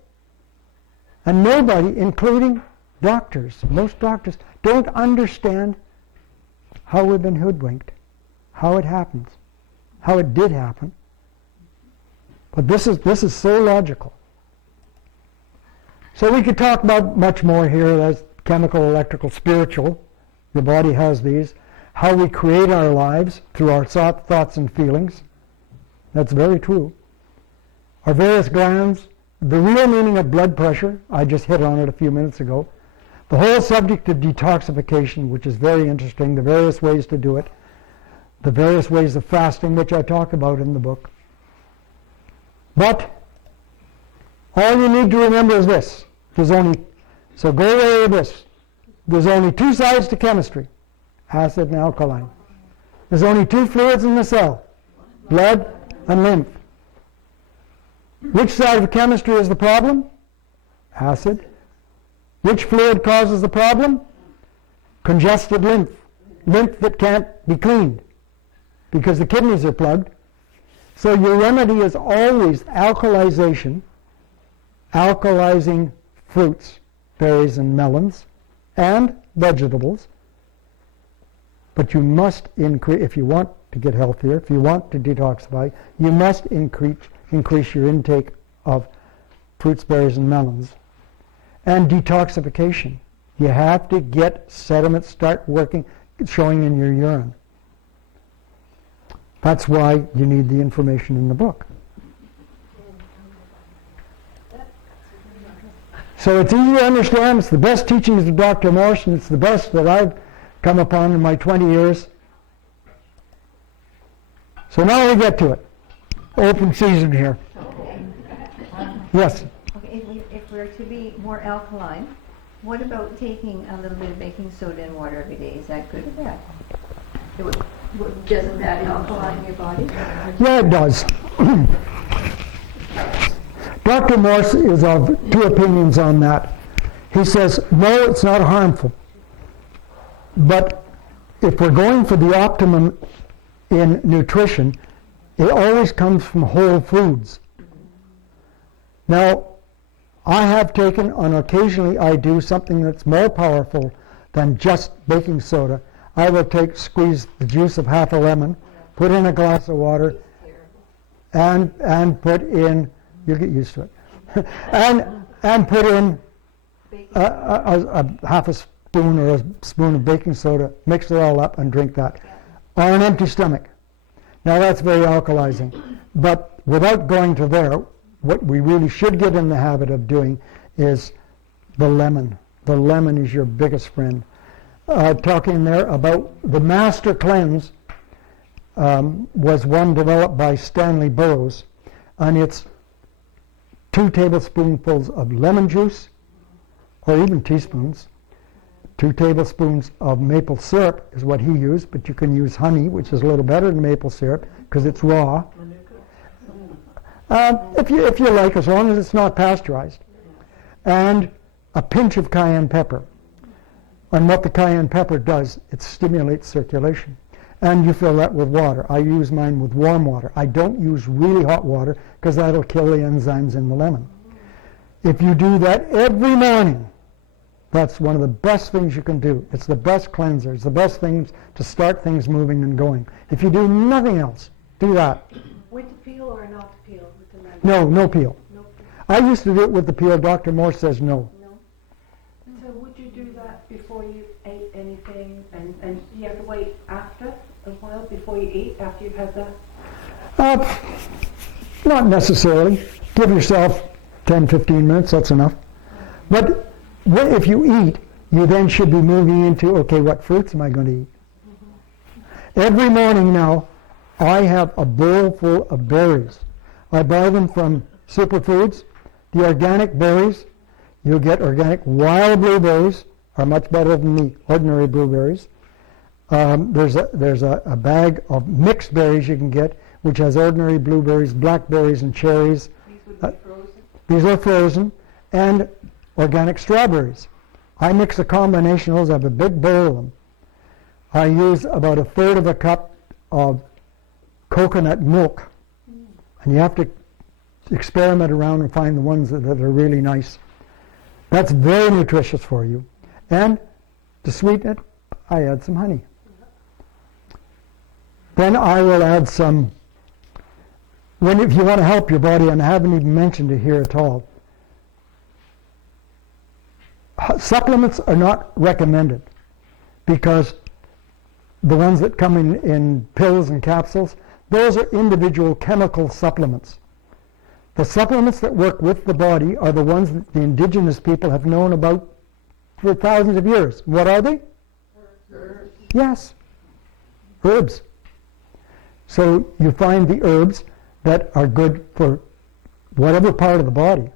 And nobody, including doctors, most doctors, don't understand how we've been hoodwinked, how it happens, how it did happen. But this is so logical. So we could talk about much more here. That's chemical, electrical, spiritual. Your body has these. How we create our lives through our thoughts and feelings. That's very true. Our various glands. The real meaning of blood pressure. I just hit on it a few minutes ago. The whole subject of detoxification, which is very interesting. The various ways to do it. The various ways of fasting, which I talk about in the book. But all you need to remember is this. So go away with this. There's only two sides to chemistry, acid and alkaline. There's only two fluids in the cell, blood and lymph. Which side of chemistry is the problem? Acid. Which fluid causes the problem? Congested lymph. Lymph that can't be cleaned because the kidneys are plugged. So your remedy is always alkalization, alkalizing fruits, berries and melons, and vegetables. But you must increase, if you want to get healthier, if you want to detoxify, you must increase your intake of fruits, berries, and melons. And detoxification. You have to get sediments start working, showing in your urine. That's why you need the information in the book. So it's easy to understand. It's the best teachings of Dr. Morse, and it's the best that I've come upon in my 20 years. So now we get to it. Open season here. Yes? Okay, if we're to be more alkaline, what about taking a little bit of baking soda in water every day? Is that good or bad? Doesn't that alkaline your body? Yeah, it does. Dr. Morse is of two opinions on that. He says, no, it's not harmful. But if we're going for the optimum in nutrition, it always comes from whole foods. Now, I have taken, and occasionally I do, something that's more powerful than just baking soda. I will squeeze the juice of half a lemon, put in a glass of water, and put in, you'll get used to it, and put in a half a spoon or a spoon of baking soda, mix it all up and drink that on an empty stomach. Now that's very alkalizing. But without going to there, what we really should get in the habit of doing is the lemon. The lemon is your biggest friend. Talking there about the master cleanse was one developed by Stanley Burroughs, and it's 2 tablespoonfuls of lemon juice, or even teaspoons. 2 tablespoons of maple syrup is what he used, but you can use honey, which is a little better than maple syrup because it's raw. If you like, as long as it's not pasteurized. And a pinch of cayenne pepper. And what the cayenne pepper does, it stimulates circulation. And you fill that with water. I use mine with warm water. I don't use really hot water because that'll kill the enzymes in the lemon. If you do that every morning, That's one of the best things you can do. It's the best cleanser. It's the best things to start things moving and going. If you do nothing else, do that. With the peel or not the peel? With the lemon? No, no peel. No peel. I used to do it with the peel. Dr. Moore says no. No. So would you do that before you ate anything, and you have to wait after as well, before you eat, after you've had that? Not necessarily. Give yourself 10, 15 minutes, that's enough. But if you eat, you then should be moving into, okay, what fruits am I going to eat? Every morning now, I have a bowl full of berries. I buy them from Superfoods. The organic berries, you get organic wild blueberries, are much better than the ordinary blueberries. There's a bag of mixed berries you can get, which has ordinary blueberries, blackberries, and cherries. These would be frozen? These are frozen, and organic strawberries. I mix a combination of those. I have a big bowl of them. I use about 1/3 of a cup of coconut milk, and you have to experiment around and find the ones that are really nice. That's very nutritious for you. And to sweeten it, I add some honey. Then I will add some, if you want to help your body, and I haven't even mentioned it here at all, supplements are not recommended, because the ones that come in pills and capsules, those are individual chemical supplements. The supplements that work with the body are the ones that the indigenous people have known about for thousands of years. What are they? Herbs. Yes, herbs. So you find the herbs that are good for whatever part of the body.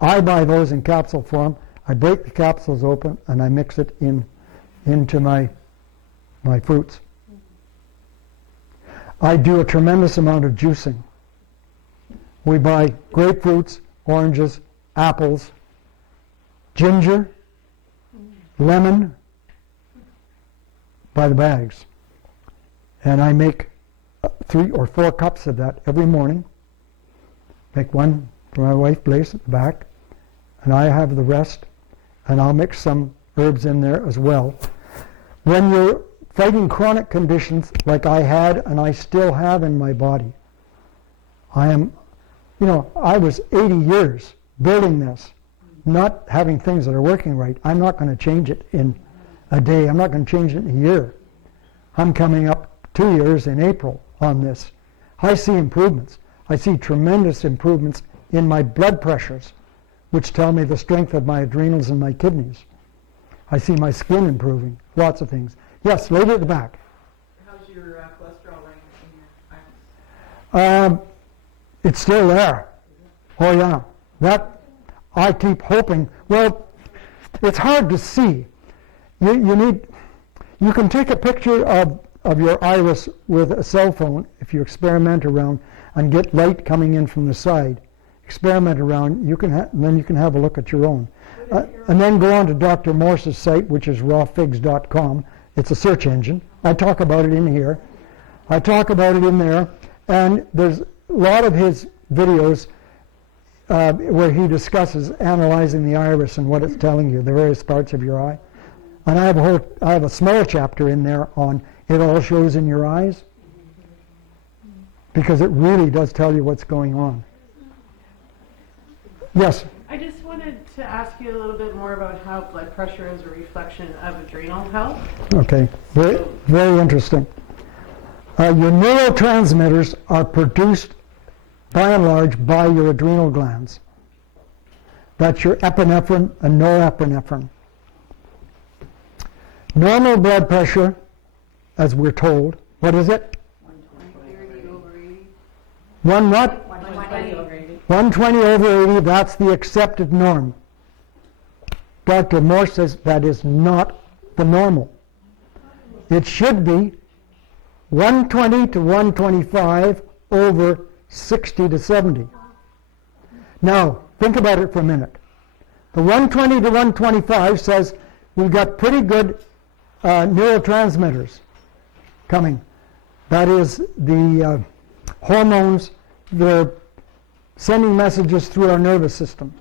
I buy those in capsule form. I break the capsules open and I mix it into my fruits. I do a tremendous amount of juicing. We buy grapefruits, oranges, apples, ginger, lemon by the bags. And I make 3 or 4 cups of that every morning. Make one for my wife, Blaise, at the back, and I have the rest, and I'll mix some herbs in there as well. When you're fighting chronic conditions like I had and I still have in my body, I was 80 years building this, not having things that are working right. I'm not going to change it in a day. I'm not going to change it in a year. I'm coming up 2 years in April on this. I see improvements. I see tremendous improvements in my blood pressures, which tell me the strength of my adrenals and my kidneys. I see my skin improving, lots of things. Yes, lady at the back. How's your cholesterol range in your iron? It's still there. Oh yeah. That, I keep hoping. Well, it's hard to see. You can take a picture of your iris with a cell phone if you experiment around and get light coming in from the side. Experiment around, then you can have a look at your own. And then go on to Dr. Morse's site, which is rawfigs.com. It's a search engine. I talk about it in here. I talk about it in there. And there's a lot of his videos where he discusses analyzing the iris and what it's telling you, the various parts of your eye. And I have a small chapter in there on it all shows in your eyes, because it really does tell you what's going on. Yes? I just wanted to ask you a little bit more about how blood pressure is a reflection of adrenal health. Okay, very, very interesting. Your neurotransmitters are produced by and large by your adrenal glands. That's your epinephrine and norepinephrine. Normal blood pressure, as we're told, what is it? 120 over 80. One what? 120 over 80. 120 over 80, that's the accepted norm. Dr. Moore says that is not the normal. It should be 120 to 125 over 60 to 70. Now, think about it for a minute. The 120 to 125 says we've got pretty good neurotransmitters coming. That is the hormones, they're sending messages through our nervous system.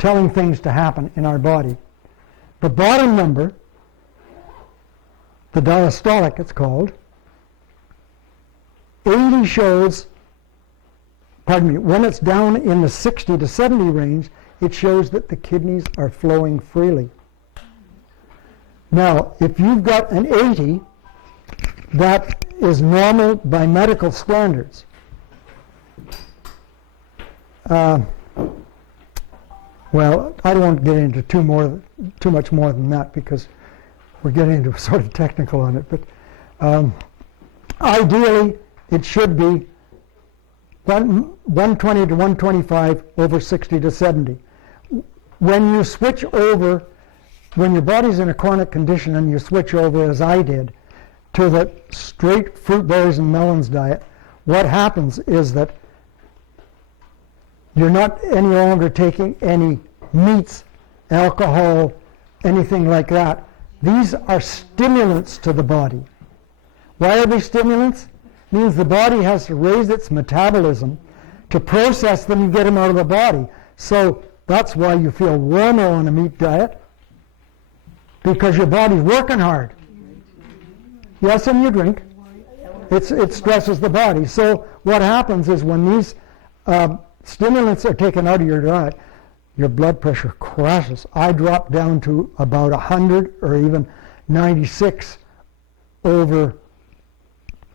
telling things to happen in our body. The bottom number, the diastolic it's called, 80 shows, when it's down in the 60 to 70 range, it shows that the kidneys are flowing freely. Now, if you've got an 80, that is normal by medical standards. Well, I don't want to get into too much more than that because we're getting into sort of technical on it. But ideally, it should be 120 to 125 over 60 to 70. When you switch over, when your body's in a chronic condition and you switch over, as I did, to the straight fruit, berries, and melons diet, what happens is that you're not any longer taking any meats, alcohol, anything like that. These are stimulants to the body. Why are they stimulants? Means the body has to raise its metabolism to process them and get them out of the body. So that's why you feel warmer on a meat diet, because your body's working hard. Yes, and you drink. It stresses the body. So what happens is when these stimulants are taken out of your diet, your blood pressure crashes. I dropped down to about 100 or even 96 over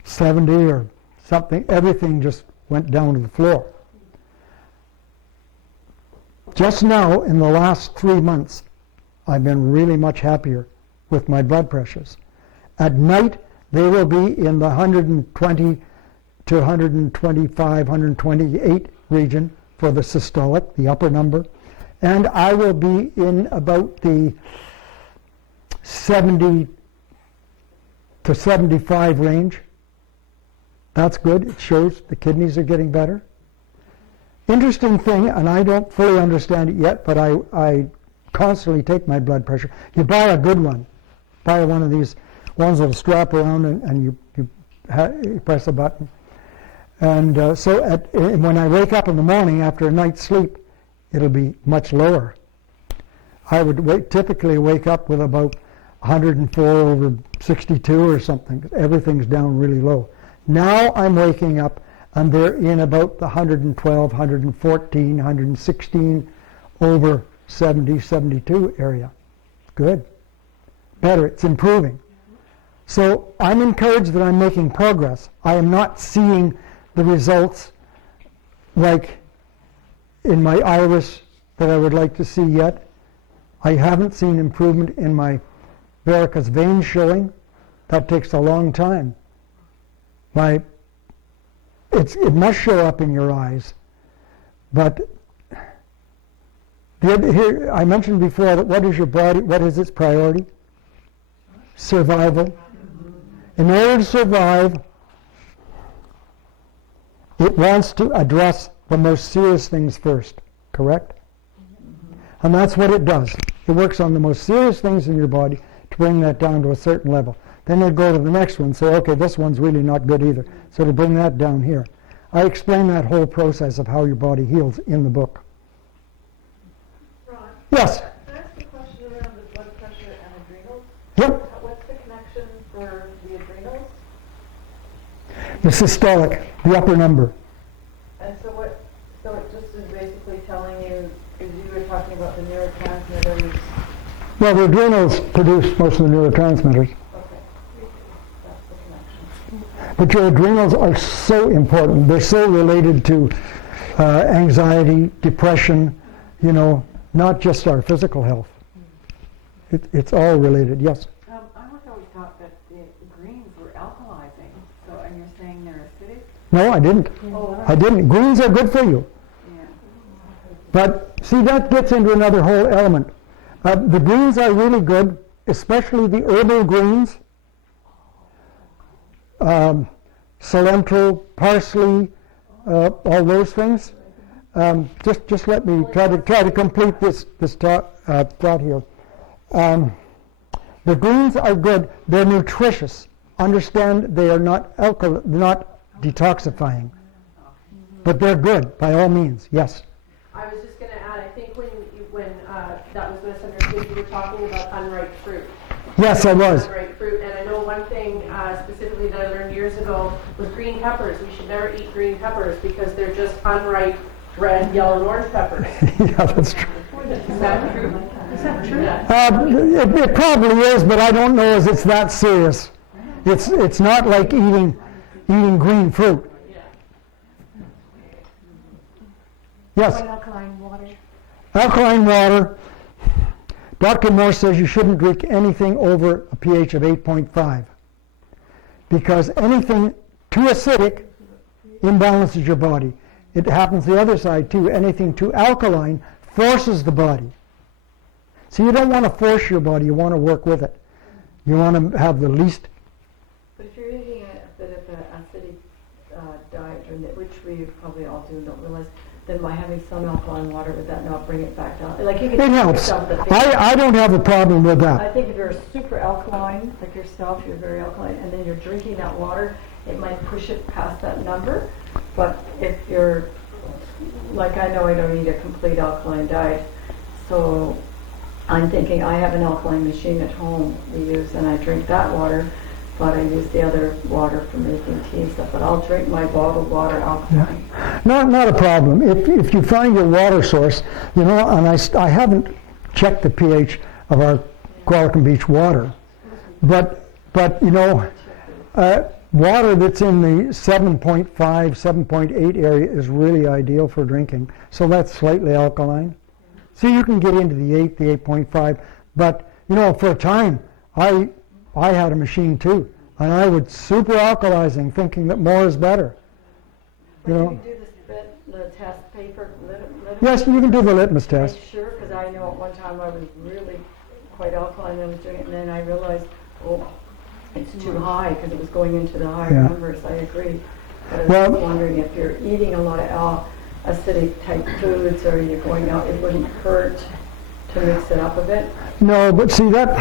70 or something. Everything just went down to the floor. Just now, in the last 3 months, I've been really much happier with my blood pressures. At night, they will be in the 120 to 125, 128 region for the systolic, the upper number. And I will be in about the 70 to 75 range. That's good. It shows the kidneys are getting better. Interesting thing, and I don't fully understand it yet, but I constantly take my blood pressure. You buy a good one. Buy one of these ones that will strap around and you press a button. And when I wake up in the morning after a night's sleep, it'll be much lower. I would typically wake up with about 104 over 62 or something. Everything's down really low. Now I'm waking up and they're in about the 112, 114, 116 over 70, 72 area. Good. Better. It's improving. So I'm encouraged that I'm making progress. I am not seeing the results like in my iris that I would like to see yet. I haven't seen improvement in my varicose veins showing. That takes a long time. It must show up in your eyes. But here, I mentioned before that what is your body, what is its priority? Survival. In order to survive, it wants to address the most serious things first, correct? And that's what it does. It works on the most serious things in your body to bring that down to a certain level. Then it'll go to the next one and say, okay, this one's really not good either. So to bring that down here. I explain that whole process of how your body heals in the book. Ron, Yes? can I ask a question around the blood pressure and adrenals? Yep. What's the connection for the adrenals? The systolic, the upper number. And so it just is basically telling you, as you were talking about the neurotransmitters. Well, the adrenals produce most of the neurotransmitters. Okay, that's the connection. But your adrenals are so important. They're so related to anxiety, depression, not just our physical health. It's all related, yes. I always thought that the greens were alkalizing, and you're saying they're acidic? No, I didn't. I didn't. Greens are good for you. Yeah. But see, that gets into another whole element. The greens are really good, especially the herbal greens. Cilantro, parsley, all those things. Just let me try to complete this thought here. The greens are good. They're nutritious. Understand they are not detoxifying, but they're good by all means. Yes. I was just going to add, I think when that was misunderstood. You were talking about unripe fruit. Yes, I was. Unripe fruit, and I know one thing specifically that I learned years ago was green peppers. We should never eat green peppers because they're just unripe red, yellow, and orange peppers. Yeah, that's true. Is that true? Is that true? It probably is, but I don't know if it's that serious. It's not like eating green fruit. Yes? Alkaline water. Alkaline water. Dr. Morse says you shouldn't drink anything over a pH of 8.5 because anything too acidic imbalances your body. It happens the other side too. Anything too alkaline forces the body. So you don't want to force your body, you want to work with it. You want to have the least. But if you're eating a bit of an acidic diet, which we probably all do and don't realize, then by having some alkaline water, would that not bring it back down? Like you can It helps. I don't have a problem with I that. think if you're super alkaline, like yourself, you're very alkaline, and then you're drinking that water, it might push it past that number. But if you're, like I know I don't eat a complete alkaline diet, so I'm thinking I have an alkaline machine at home we use, and I drink that water, but I use the other water for making tea and stuff. But I'll drink my bottled water alkaline. Not a problem. If you find your water source, and I haven't checked the pH of our Qualicum Beach water, but water that's in the 7.5, 7.8 area is really ideal for drinking. So that's slightly alkaline. So you can get into the 8, the 8.5. But, for a time, I had a machine too. And I would super alkalizing, thinking that more is better. But you can do the test paper, Yes, you can do the litmus test. Sure, because I know at one time I was really quite alkaline and I was doing it, and then I realized, it's too high because it was going into the higher numbers. I agree. But I was wondering if you're eating a lot of acidic type foods or you're going out, it wouldn't hurt to mix it up a bit. No, but see that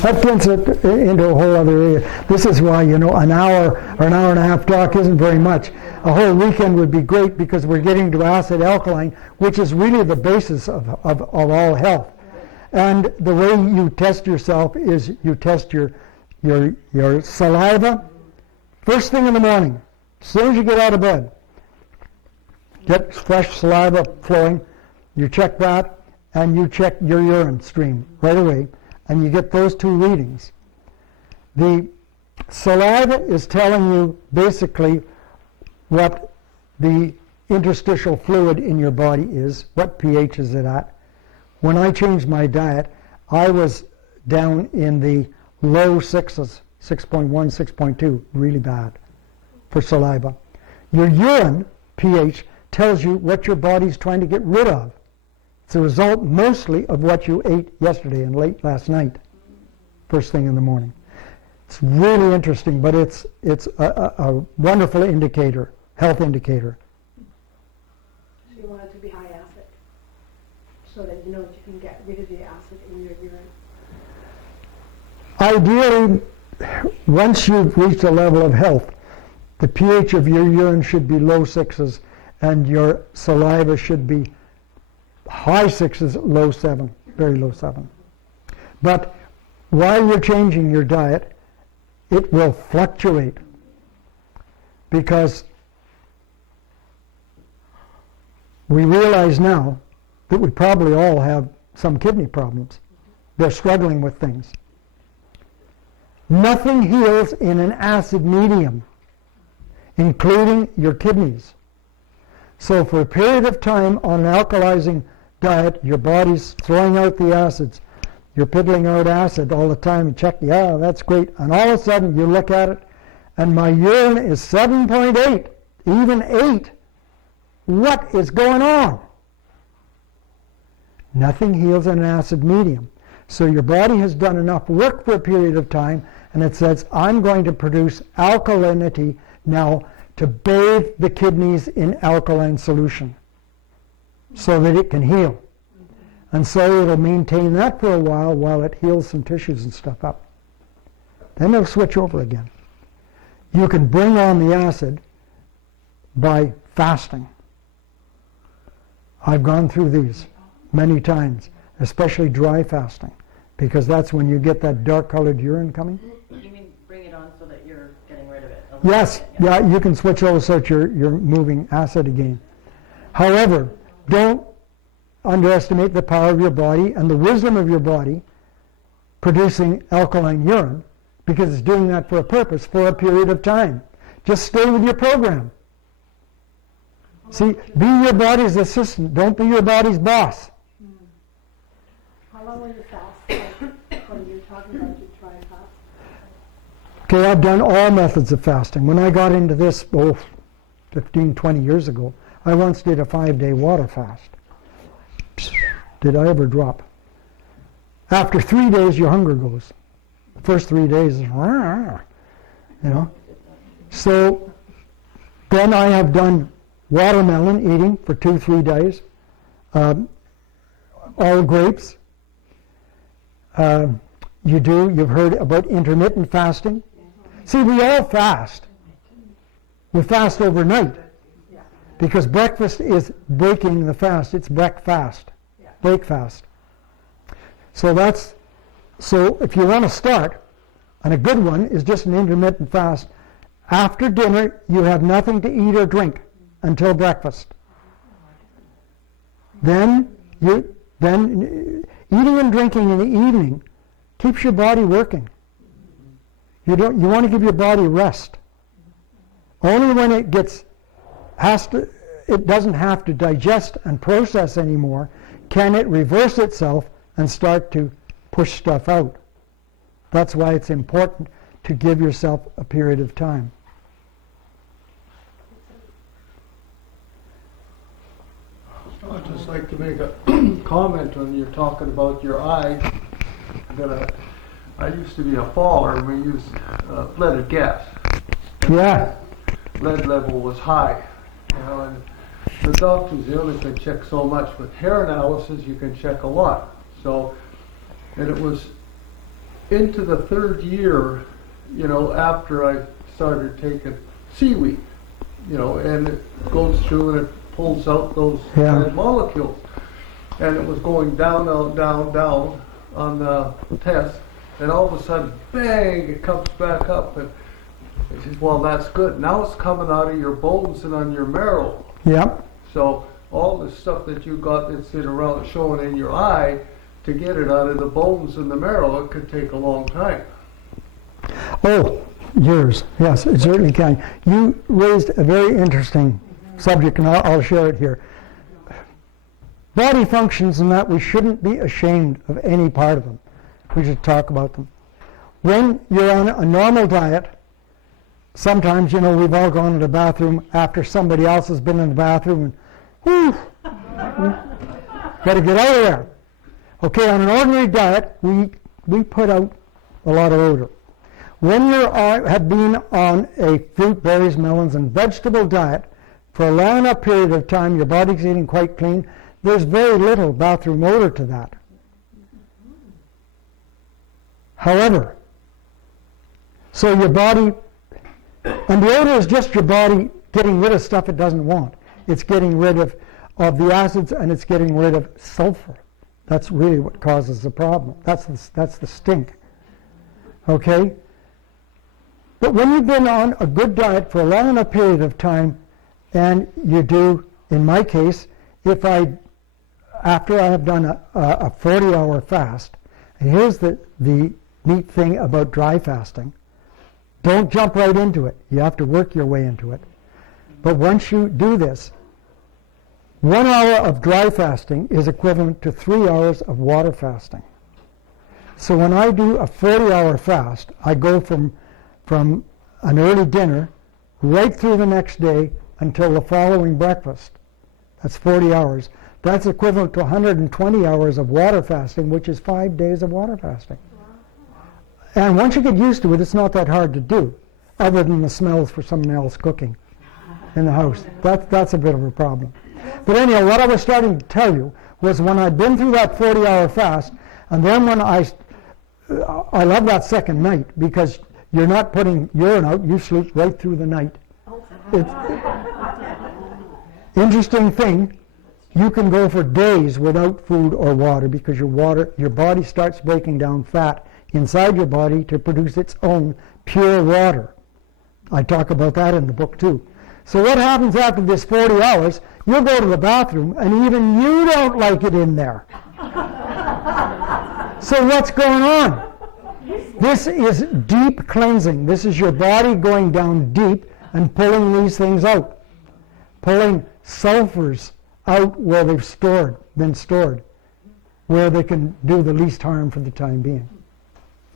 fits it into a whole other area. This is why an hour or an hour and a half talk isn't very much. A whole weekend would be great because we're getting to acid alkaline, which is really the basis of all health. And the way you test yourself is you test your saliva first thing in the morning, as soon as you get out of bed. Get fresh saliva flowing, you check that, and you check your urine stream right away, and you get those two readings. The saliva is telling you basically what the interstitial fluid in your body is, what pH is it at. When I changed my diet, I was down in the low 6s, 6.1, 6.2, really bad for saliva. Your urine pH tells you what your body's trying to get rid of. It's a result mostly of what you ate yesterday and late last night, first thing in the morning. It's really interesting, but it's a wonderful indicator, health indicator. So you want it to be high acid, so that you know that you can get rid of the acid in your urine. Ideally, once you've reached a level of health, the pH of your urine should be low 6s, and your saliva should be high 6s, low 7, very low 7. But while you're changing your diet, it will fluctuate because we realize now that we probably all have some kidney problems. They're struggling with things. Nothing heals in an acid medium, including your kidneys. So for a period of time on an alkalizing diet, your body's throwing out the acids. You're piddling out acid all the time and check, that's great. And all of a sudden you look at it and my urine is 7.8, even 8. What is going on? Nothing heals in an acid medium. So your body has done enough work for a period of time and it says, I'm going to produce alkalinity now to bathe the kidneys in alkaline solution so that it can heal. And so it'll maintain that for a while it heals some tissues and stuff up. Then it'll switch over again. You can bring on the acid by fasting. I've gone through these many times. especially dry fasting, because that's when you get that dark-colored urine coming. You mean bring it on so that you're getting rid of it? Yes, yeah, you can switch over so that you're moving acid again. However, don't underestimate the power of your body and the wisdom of your body producing alkaline urine, because it's doing that for a purpose, for a period of time. Just stay with your program. See, be your body's assistant. Don't be your body's boss. How long will you fast? When you're talking about you try and fast? Okay, I've done all methods of fasting. When I got into this, 15, 20 years ago, I once did a 5-day water fast. Did I ever drop? After 3 days, your hunger goes. The first 3 days is, you know. So then I have done watermelon eating for 2-3 days, all grapes. You've heard about intermittent fasting. See, we all fast. We fast overnight because breakfast is breaking the fast. It's break fast. So if you want to start, and a good one is just an intermittent fast. After dinner, you have nothing to eat or drink until breakfast. Then eating and drinking in the evening keeps your body working. You want to give your body rest. Only when it doesn't have to digest and process anymore can it reverse itself and start to push stuff out. That's why it's important to give yourself a period of time. I'd just like to make a comment when you're talking about your eye. I used to be a faller, and we used leaded gas. Yeah. Lead level was high, and the doctors, they only can check so much. With hair analysis, you can check a lot. So, and it was into the 3rd year, after I started taking seaweed, and it goes through and it pulls out those lead molecules. And it was going down on the test, and all of a sudden, bang, it comes back up. And he says, well, that's good. Now it's coming out of your bones and on your marrow. Yep. So all the stuff that you got that's around showing in your eye, to get it out of the bones and the marrow, it could take a long time. Oh, years. Yes, it certainly can. You raised a very interesting subject, and I'll share it here. Body functions and that we shouldn't be ashamed of any part of them. We should talk about them. When you're on a normal diet, sometimes, we've all gone to the bathroom after somebody else has been in the bathroom and, whew, got to get out of there. Okay, on an ordinary diet, we put out a lot of odor. When you have been on a fruit, berries, melons, and vegetable diet for a long enough period of time, your body's eating quite clean, there's very little bathroom odor to that. However, so your body, and the odor is just your body getting rid of stuff it doesn't want. It's getting rid of the acids, and it's getting rid of sulfur. That's really what causes the problem. That's the stink. Okay? But when you've been on a good diet for a long enough period of time, and you do, in my case, after I have done a 40-hour fast, and here's the neat thing about dry fasting, don't jump right into it. You have to work your way into it. But once you do this, 1 hour of dry fasting is equivalent to 3 hours of water fasting. So when I do a 40-hour fast, I go from an early dinner right through the next day until the following breakfast. That's 40 hours. That's equivalent to 120 hours of water fasting, which is 5 days of water fasting. And once you get used to it, it's not that hard to do, other than the smells for someone else cooking in the house. That's a bit of a problem. But anyhow, what I was starting to tell you was when I'd been through that 40-hour fast, and then when I love that second night, because you're not putting urine out, you sleep right through the night. Interesting thing, you can go for days without food or water because your body starts breaking down fat inside your body to produce its own pure water. I talk about that in the book too. So what happens after this 40 hours, you'll go to the bathroom and even you don't like it in there. So what's going on? This is deep cleansing. This is your body going down deep and pulling these things out. Pulling sulfurs out where they've been stored, where they can do the least harm for the time being.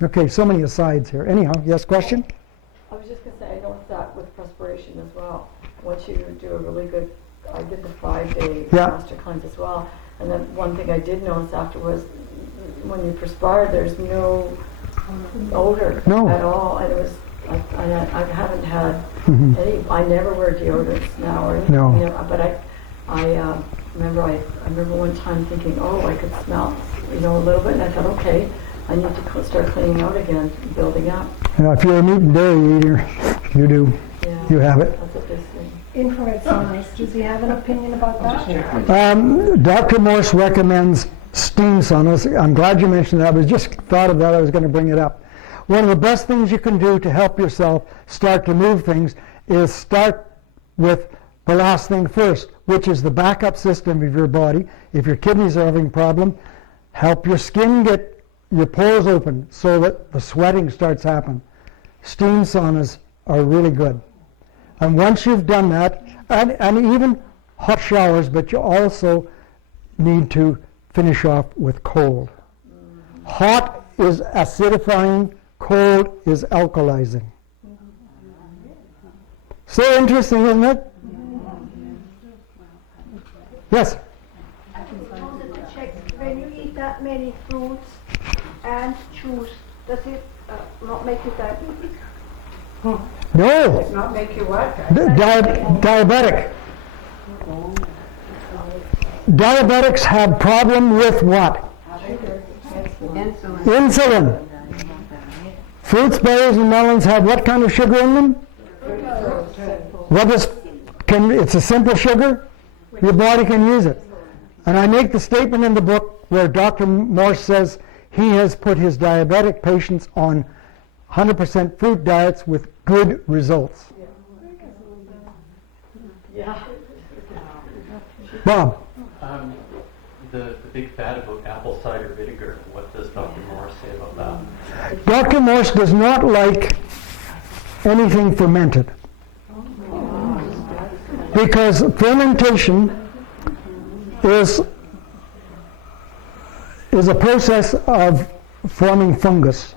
Okay, so many asides here. Anyhow, yes, question? I was just going to say, I noticed that with perspiration as well. Once you do a really good, I did the 5-day master cleanse as well. And then one thing I did notice after was when you perspire, there's no odor at all. And it was, I haven't had any, I never wear deodorants now or anything. No. But I remember one time thinking, oh, I could smell, a little bit. And I thought, okay, I need to start cleaning out again, building up. Now, if you're a meat and dairy eater, you do. Yeah, you have it. That's what they say. Infrared saunas, does he have an opinion about that? Dr. Morse recommends steam saunas. I'm glad you mentioned that. I was just thought of that. I was going to bring it up. One of the best things you can do to help yourself start to move things is start with the last thing first, which is the backup system of your body. If your kidneys are having a problem, help your skin get your pores open so that the sweating starts happening. Steam saunas are really good. And once you've done that, and even hot showers, but you also need to finish off with cold. Hot is acidifying, cold is alkalizing. So interesting, isn't it? Yes? I wanted to check, when you eat that many fruits and juice, does it not make you diabetic? No. Does not make you what? Diabetic. Diabetics have problem with what? Insulin. Fruits, berries, and melons have what kind of sugar in them? It's a simple sugar. Your body can use it. And I make the statement in the book where Dr. Morse says he has put his diabetic patients on 100% fruit diets with good results. Yeah. Bob? The big fad about apple cider vinegar, what does Dr. Morse say about that? Dr. Morse does not like anything fermented. Because fermentation is a process of forming fungus.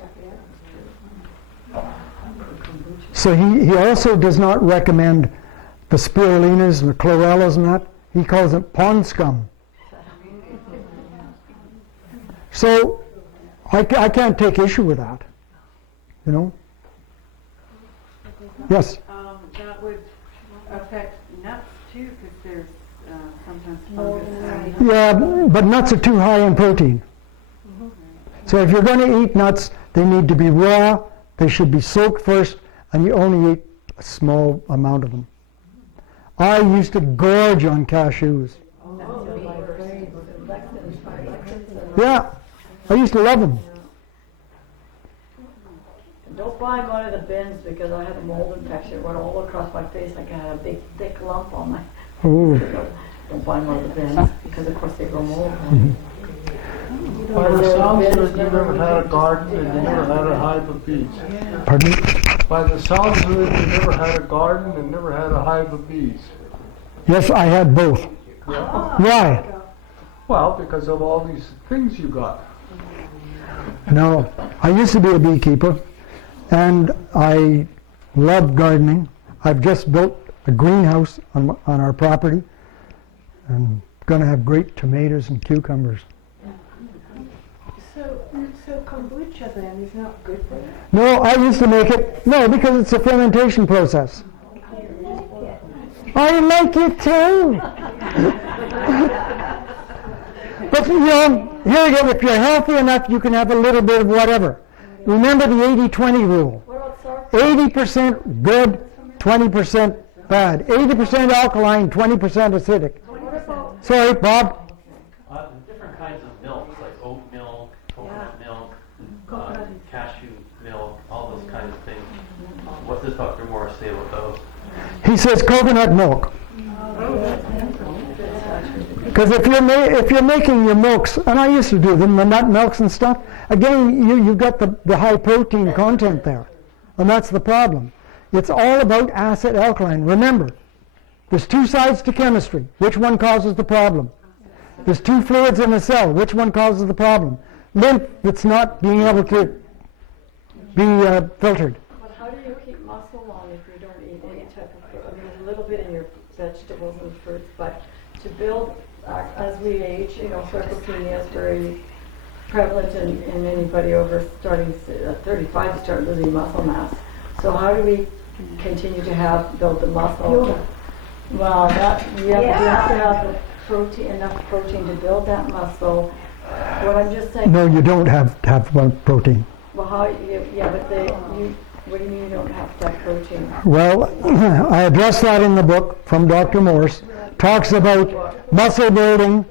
So he also does not recommend the spirulinas and the chlorellas and that. He calls it pond scum. So I can't take issue with that. Yes? That would affect nuts too, because there's sometimes fungus. Yeah, but nuts are too high in protein. So if you're going to eat nuts, they need to be raw, they should be soaked first, and you only eat a small amount of them. I used to gorge on cashews. Yeah, I used to love them. Don't buy them out of the bins because I had a mold infection. It went all across my face like I had a big thick lump on my... Ooh. Don't buy them out of the bins because of course they grow mold. By the sounds of it, you never had a garden and you never had a hive of bees. Pardon me? By the sounds of it, you never had a garden and never had a hive of bees. Yes, I had both. Yeah. Why? Well, because of all these things you got. No, I used to be a beekeeper, and I love gardening. I've just built a greenhouse on our property, and going to have great tomatoes and cucumbers. So kombucha then is not good for you? No, I used to make it, because it's a fermentation process. I like it too. But here you go, if you're healthy enough, you can have a little bit of whatever. Remember the 80-20 rule. 80% good, 20% bad. 80% alkaline, 20% acidic. What about Sorry, Bob. Different kinds of milks, like oat milk, coconut milk, cashew milk, all those kinds of things. What does Dr. Morris say about those? He says coconut milk. Because if you're making your milks, and I used to do them, the nut milks and stuff, again, you've got the high protein content there. And that's the problem. It's all about acid alkaline. Remember, there's two sides to chemistry. Which one causes the problem? There's two fluids in a cell. Which one causes the problem? Lymph that's not being able to be filtered. But how do you keep muscle on if you don't eat any type of fruit? I mean, there's a little bit in your vegetables and fruits, but to build, as we age, sarcopenia is very prevalent in anybody over starting 35 to start losing muscle mass. So how do we continue to build the muscle? Well, you have to have enough protein to build that muscle. What I'm just saying. No, you don't have to have protein. Well, what do you mean you don't have to have protein? Well, I address that in the book from Dr. Morse. Talks about muscle building,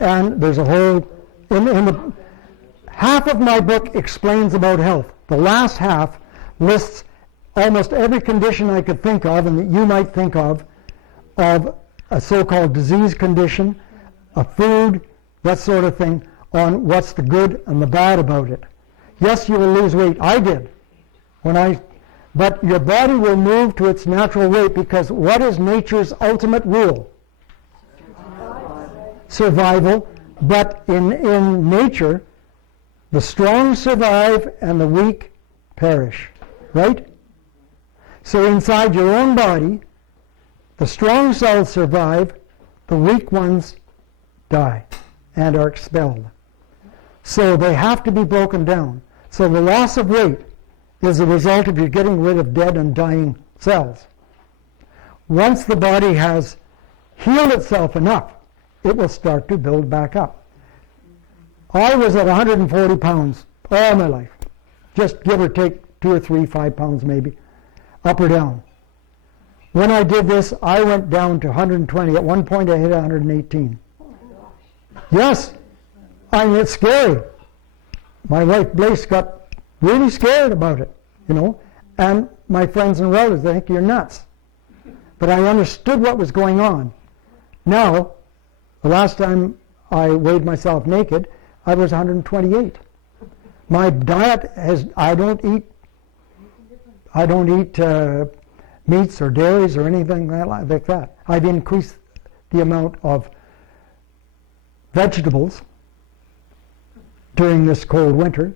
and there's a whole half of my book explains about health. The last half lists almost every condition I could think of and that you might think of a so-called disease condition, a food, that sort of thing, on what's the good and the bad about it. Yes, you will lose weight. I did. But your body will move to its natural weight, because what is nature's ultimate rule? Survival. But in nature, the strong survive and the weak perish. Right? So inside your own body, the strong cells survive, the weak ones die and are expelled. So they have to be broken down. So the loss of weight is a result of you getting rid of dead and dying cells. Once the body has healed itself enough, it will start to build back up. I was at 140 pounds all my life, just give or take 2 or 3, 5 pounds maybe, up or down. When I did this, I went down to 120. At one point I hit 118. Yes, I mean, it's scary. My wife Blaise got really scared about it, and my friends and relatives, they think you're nuts. But I understood what was going on. Now, the last time I weighed myself naked, I was 128. My diet I don't eat meats or dairies or anything like that. I've increased the amount of vegetables during this cold winter,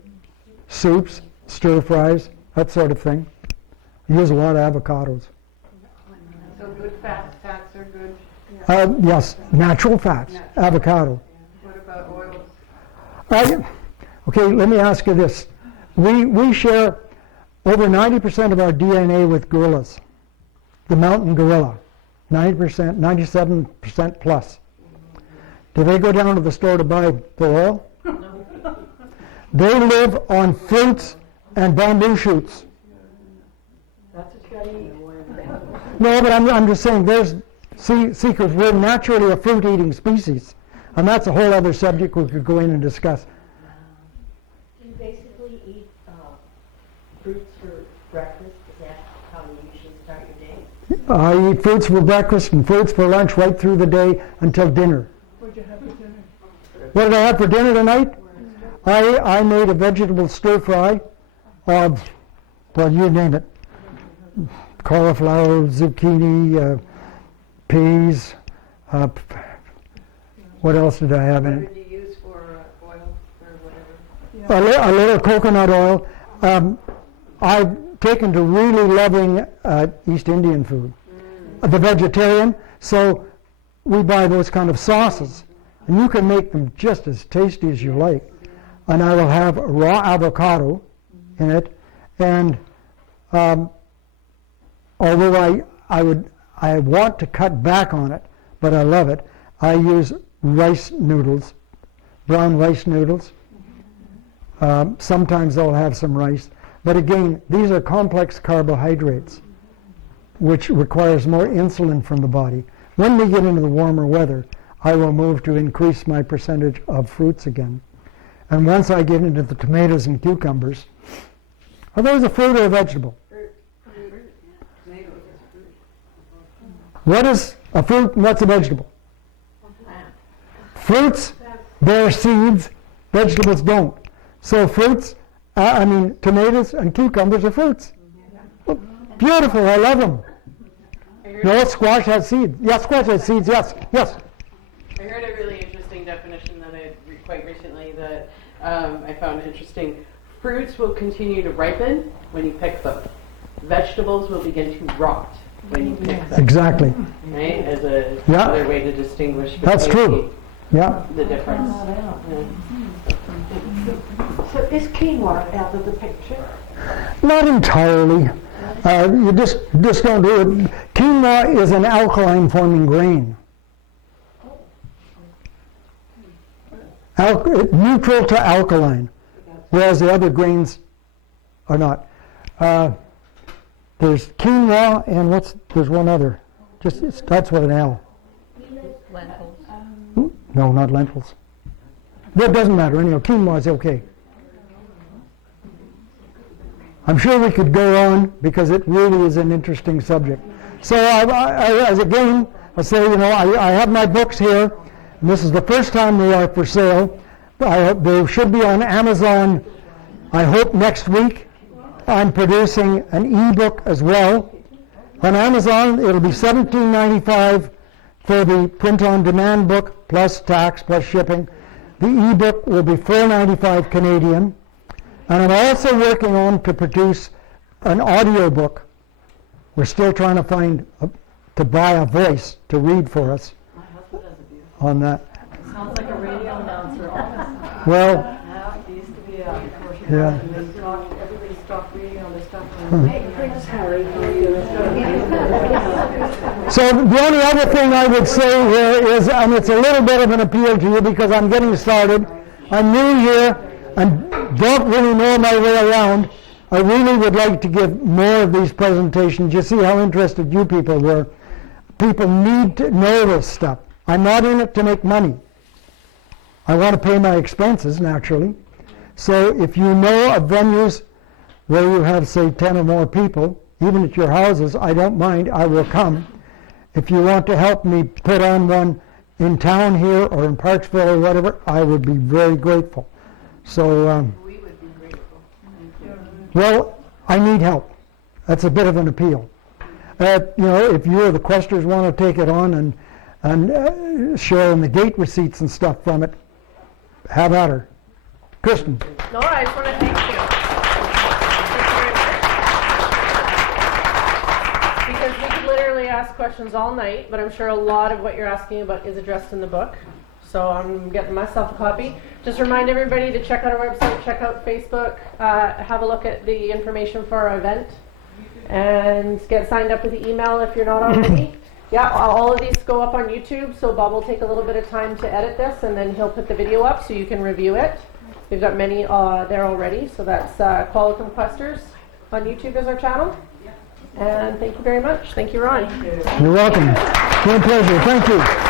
soups, stir fries, that sort of thing. I use a lot of avocados. So good fats are good. Yes, natural fats, avocado. What about oils? Okay, let me ask you this. We share over 90% of our DNA with gorillas. The mountain gorilla, 90%, 97% plus. Do they go down to the store to buy the oil? They live on fruits and bamboo shoots. That's what you gotta eat. No, but I'm just saying, there's secrets. We're naturally a fruit-eating species, and that's a whole other subject we could go in and discuss. Do you basically eat fruits for breakfast? Is that how you usually start your day? I eat fruits for breakfast and fruits for lunch right through the day until dinner. What did you have for dinner? What did I have for dinner tonight? I made a vegetable stir fry of, well, you name it. Cauliflower, zucchini, peas. What else did I have in it? What did you use for oil or whatever? A little coconut oil. I've taken to really loving East Indian food. The vegetarian, so we buy those kind of sauces. And you can make them just as tasty as you like. And I will have raw avocado in it. And although I want to cut back on it, but I love it, I use rice noodles, brown rice noodles. Sometimes I'll have some rice. But again, these are complex carbohydrates, which requires more insulin from the body. When we get into the warmer weather, I will move to increase my percentage of fruits again. And once I get into the tomatoes and cucumbers, are those a fruit or a vegetable? What is a fruit and what's a vegetable? Fruits bear seeds, vegetables don't. So fruits, tomatoes and cucumbers are fruits. Well, beautiful, I love them. No, squash has seeds. Yes, squash has seeds, yes. I heard a really interesting definition that I read quite recently that I found interesting. Fruits will continue to ripen when you pick them. Vegetables will begin to rot when you pick them. Exactly. Right? As another way to distinguish between That's true. Yeah. the difference. So is quinoa out of the picture? Not entirely. You just don't do it. Quinoa is an alkaline forming grain. Neutral to alkaline, whereas the other grains are not. There's quinoa and there's one other. It starts with an L. Lentils. No, not lentils. That doesn't matter. Anyhow, quinoa is okay. I'm sure we could go on because it really is an interesting subject. So I say, I have my books here. And this is the first time they are for sale. They should be on Amazon, I hope, next week. I'm producing an e-book as well. On Amazon, it'll be $17.95 for the print-on-demand book, plus tax, plus shipping. The e-book will be $4.95 Canadian. And I'm also working on to produce an audio book. We're still trying to to buy a voice to read for us on that. It sounds like a radio announcer almost. Well, Yeah, it used to be a portion yeah. and everybody stopped reading all this stuff. Hey, Prince Harry, how are you? So the only other thing I would say here is, and it's a little bit of an appeal to you because I'm getting started. I'm new here and don't really know my way around. I really would like to give more of these presentations. You see how interested you people were. People need to know this stuff. I'm not in it to make money. I want to pay my expenses, naturally. So if you know of venues where you have, say, 10 or more people, even at your houses, I don't mind, I will come. If you want to help me put on one in town here or in Parksville or whatever, I would be very grateful. So, We would be grateful. well, I need help. That's a bit of an appeal. If you or the questers want to take it on and share in the gate receipts and stuff from it, have at her. Kristen. No, I just want to thank you. Because we could literally ask questions all night, but I'm sure a lot of what you're asking about is addressed in the book. So I'm getting myself a copy. Just remind everybody to check out our website, check out Facebook, have a look at the information for our event, and get signed up with the email if you're not already. Yeah, all of these go up on YouTube, so Bob will take a little bit of time to edit this, and then he'll put the video up so you can review it. We've got many there already, so that's Qualicum Questers on YouTube is our channel. And thank you very much. Thank you, Ron. You're welcome. It's my pleasure. Thank you.